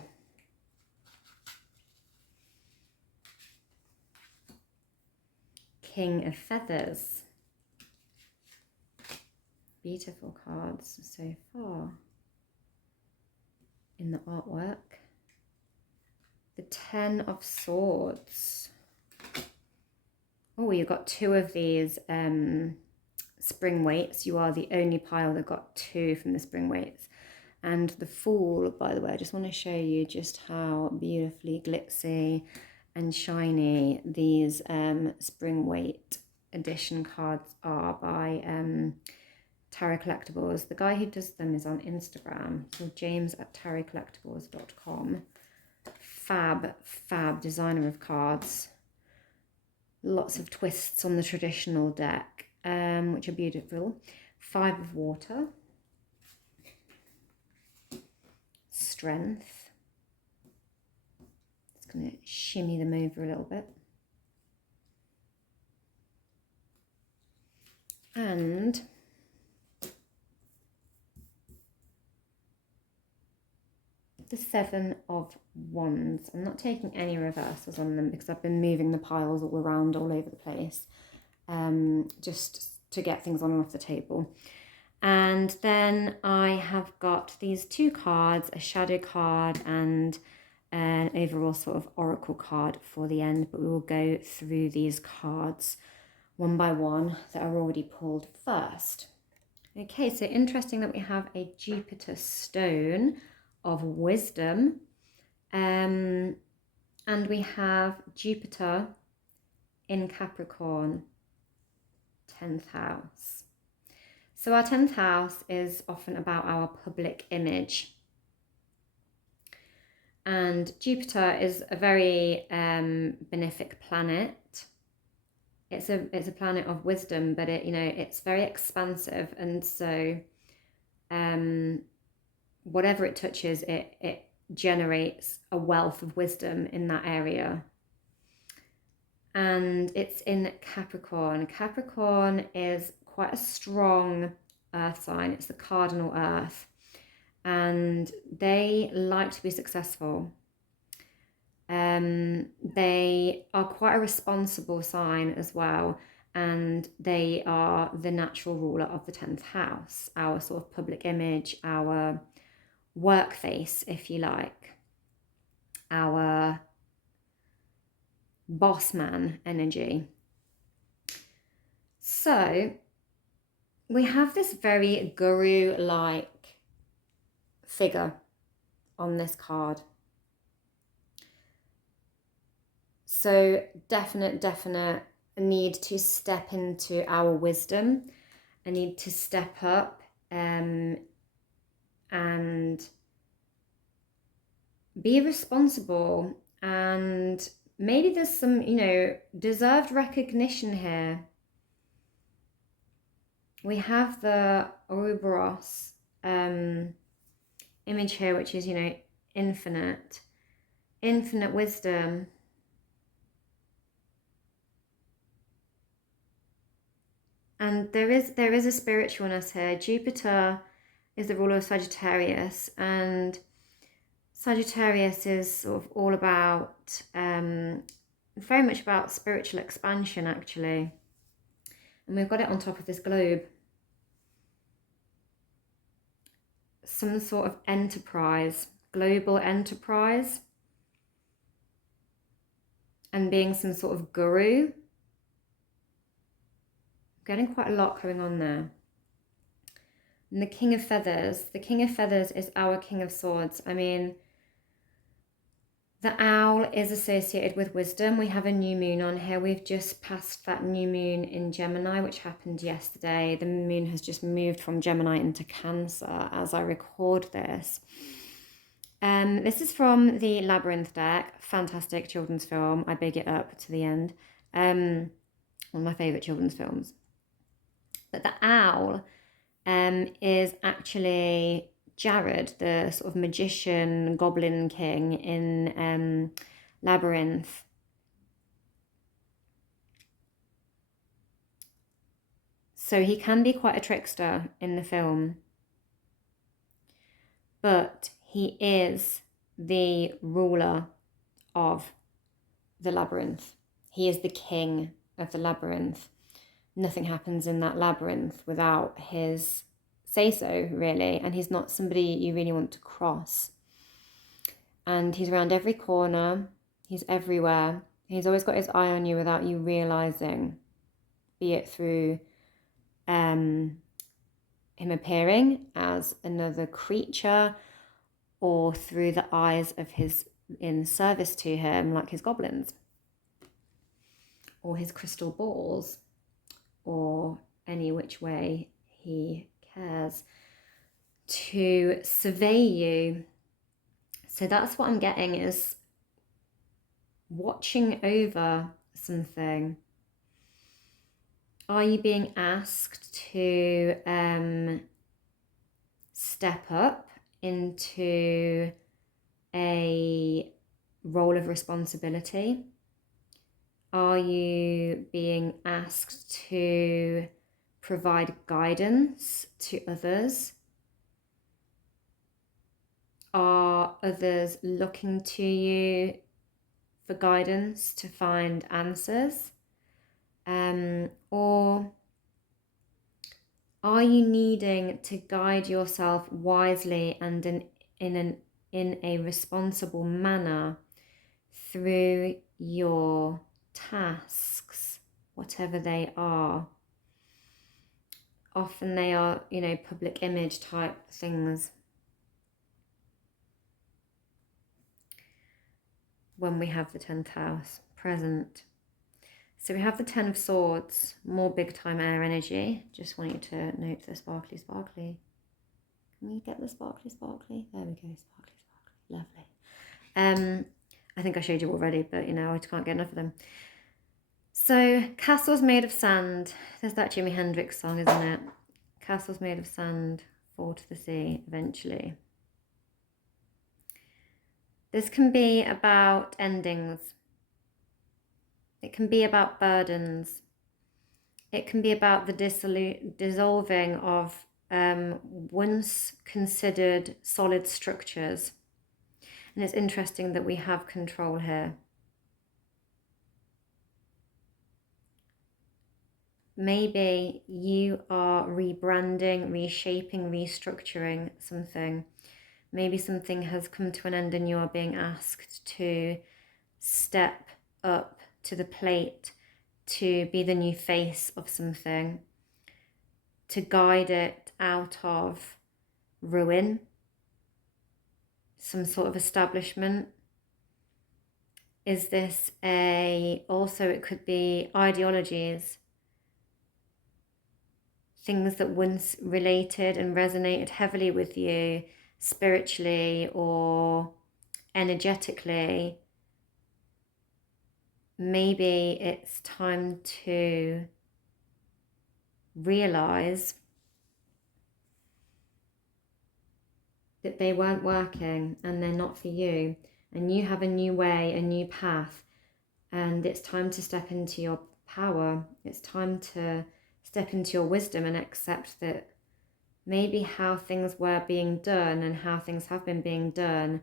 King of Feathers. Beautiful cards so far in the artwork. The 10 of Swords. Oh, you've got 2 of these spring weights. You are the only pile that got 2 from the spring weights. And the Fool, by the way, I just want to show you just how beautifully glitzy and shiny these spring weight edition cards are by Tarot Collectibles. The guy who does them is on Instagram, so james@tarotcollectibles.com. Fab designer of cards. Lots of twists on the traditional deck, which are beautiful. 5 of Water. Strength. Just going to shimmy them over a little bit. And the 7 of Wands. I'm not taking any reversals on them because I've been moving the piles all around all over the place, just to get things on and off the table. And then I have got these 2 cards, a shadow card and an overall sort of oracle card for the end, but we will go through these cards one by one that are already pulled first. Okay, so interesting that we have a Jupiter stone of wisdom, and we have Jupiter in Capricorn, 10th house. So our 10th house is often about our public image, And Jupiter is a very benefic planet. It's a planet of wisdom, but it's very expansive, and so whatever it touches, it generates a wealth of wisdom in that area. And it's in Capricorn. Capricorn is quite a strong earth sign. It's the cardinal earth, and they like to be successful. They are quite a responsible sign as well, and they are the natural ruler of the 10th house, our sort of public image, our work face, if you like, our boss man energy. So we have this very guru-like figure on this card. So definite need to step into our wisdom. I need to step up and be responsible, and maybe there's some, deserved recognition here. We have the Ouroboros image here, which is, infinite wisdom. And there is a spiritualness here. Jupiter is the ruler of Sagittarius, and Sagittarius is sort of all about, very much about spiritual expansion, actually. And we've got it on top of this globe. Some sort of enterprise, global enterprise, and being some sort of guru. Getting quite a lot going on there. And the King of Feathers. The King of Feathers is our King of Swords. I mean, the owl is associated with wisdom. We have a new moon on here. We've just passed that new moon in Gemini, which happened yesterday. The moon has just moved from Gemini into Cancer as I record this. This is from the Labyrinth deck. Fantastic children's film. I big it up to the end. One of my favourite children's films. But the owl is actually Jared, the sort of magician, goblin king in Labyrinth. So he can be quite a trickster in the film. But he is the ruler of the labyrinth. He is the king of the labyrinth. Nothing happens in that labyrinth without his say-so, really. And he's not somebody you really want to cross. And he's around every corner. He's everywhere. He's always got his eye on you without you realising. Be it through him appearing as another creature, or through the eyes of his in service to him, like his goblins, or his crystal balls, or any which way he cares to survey you. So that's what I'm getting, is watching over something. Are you being asked to step up into a role of responsibility? Are you being asked to provide guidance to others? Are others looking to you for guidance to find answers? Or are you needing to guide yourself wisely and in a responsible manner through your tasks, whatever they are? Often they are, public image type things. When we have the 10th house present. So we have the 10 of Swords, more big time air energy. Just want you to note the sparkly, sparkly. Can we get the sparkly, sparkly? There we go, sparkly, sparkly. I think I showed you already, but you know, I can't get enough of them. So, castles made of sand. There's that Jimi Hendrix song, isn't it? Castles made of sand fall to the sea eventually. This can be about endings. It can be about burdens. It can be about the dissolving of once considered solid structures. And it's interesting that we have control here. Maybe you are rebranding, reshaping, restructuring something. Maybe something has come to an end and you are being asked to step up to the plate, to be the new face of something, to guide it out of ruin, some sort of establishment. Is this also it could be ideologies, things that once related and resonated heavily with you spiritually or energetically. Maybe it's time to realize that they weren't working and they're not for you, and you have a new way, a new path, and it's time to step into your power. It's time to step into your wisdom and accept that maybe how things were being done and how things have been being done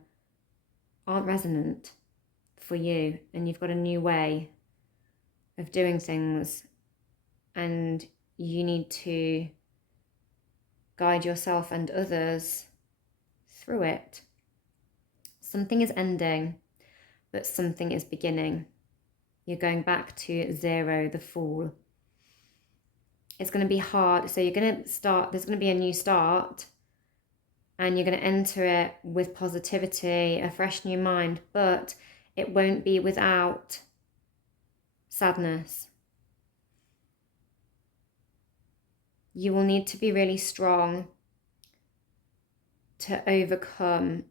aren't resonant for you, and you've got a new way of doing things, and you need to guide yourself and others through it. Something is ending, but something is beginning. You're going back to zero, the Fool. It's going to be hard. So you're going to start, there's going to be a new start, and you're going to enter it with positivity, a fresh new mind, but it won't be without sadness. You will need to be really strong to overcome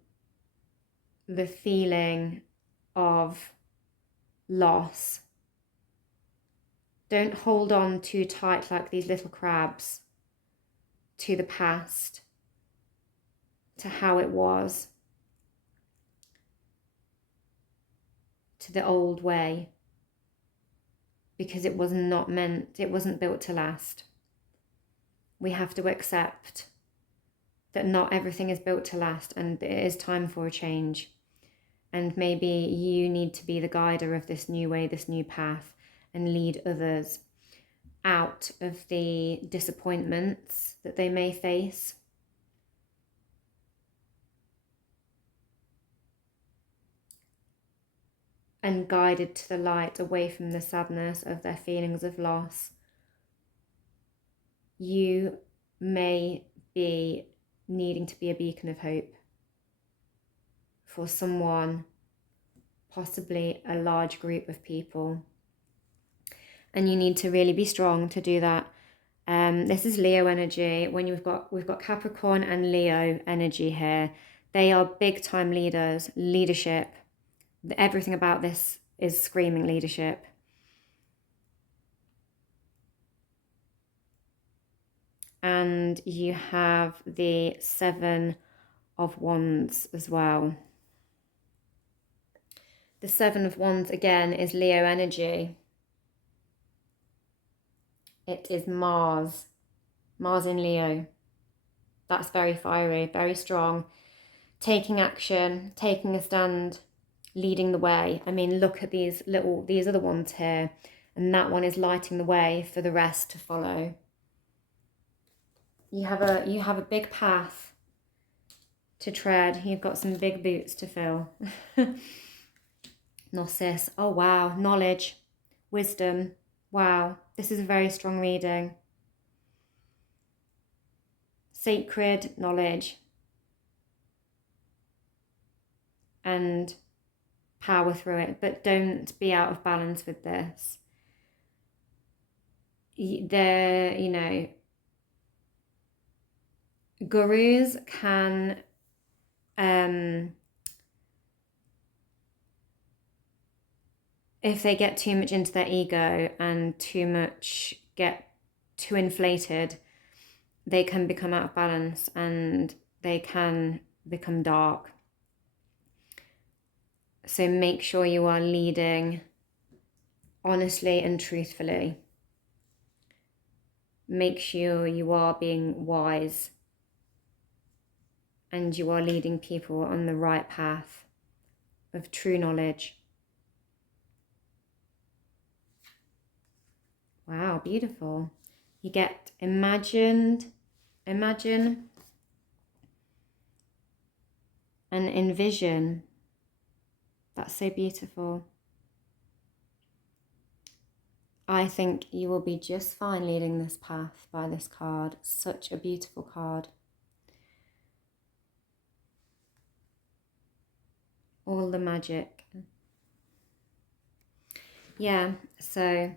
the feeling of loss. Don't hold on too tight like these little crabs to the past, to how it was, to the old way, because it was not meant, it wasn't built to last. We have to accept that not everything is built to last, and it is time for a change. And maybe you need to be the guider of this new way, this new path, and lead others out of the disappointments that they may face. And guided to the light, away from the sadness of their feelings of loss. You may be needing to be a beacon of hope for someone, possibly a large group of people. And you need to really be strong to do that. This is Leo energy. When we've got Capricorn and Leo energy here, they are big time leaders, leadership. Everything about this is screaming leadership. And you have the Seven of Wands as well. The Seven of Wands again is Leo energy. It is Mars in Leo. That's very fiery, very strong. Taking action, taking a stand, leading the way. I mean, look at these are the ones here, and that one is lighting the way for the rest to follow. You have a big path to tread. You've got some big boots to fill. Gnosis. Oh wow, knowledge, wisdom. Wow, this is a very strong reading. Sacred knowledge and power through it, but don't be out of balance with this. Gurus can if they get too much into their ego and get too inflated, they can become out of balance and they can become dark. So make sure you are leading honestly and truthfully. Make sure you are being wise and you are leading people on the right path of true knowledge. Wow, beautiful. You get imagine, and envision. That's so beautiful. I think you will be just fine leading this path by this card. Such a beautiful card. All the magic. Yeah, so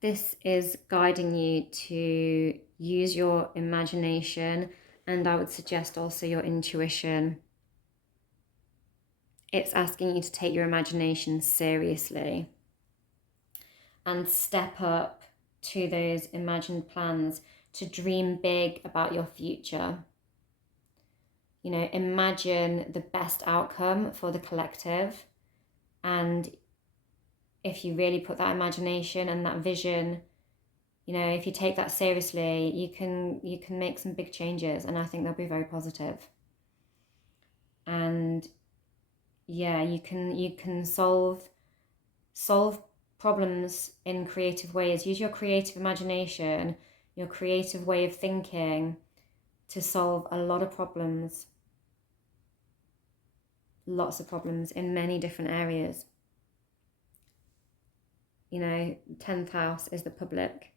this is guiding you to use your imagination, and I would suggest also your intuition. It's asking you to take your imagination seriously and step up to those imagined plans, to dream big about your future. You know, imagine the best outcome for the collective, and if you really put that imagination and that vision, you know, if you take that seriously, you can make some big changes, and I think they'll be very positive. And yeah, you can solve problems in creative ways. Use your creative imagination, your creative way of thinking to solve a lot of problems. Lots of problems in many different areas. You know, 10th house is the public.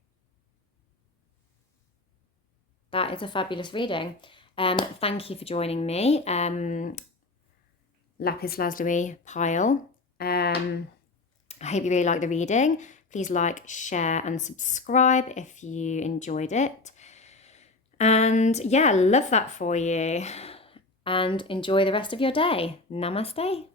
That is a fabulous reading. Thank you for joining me. Lapis Lazuli pile. I hope you really like the reading. Please like, share and subscribe if you enjoyed it. And yeah, love that for you. And enjoy the rest of your day. Namaste.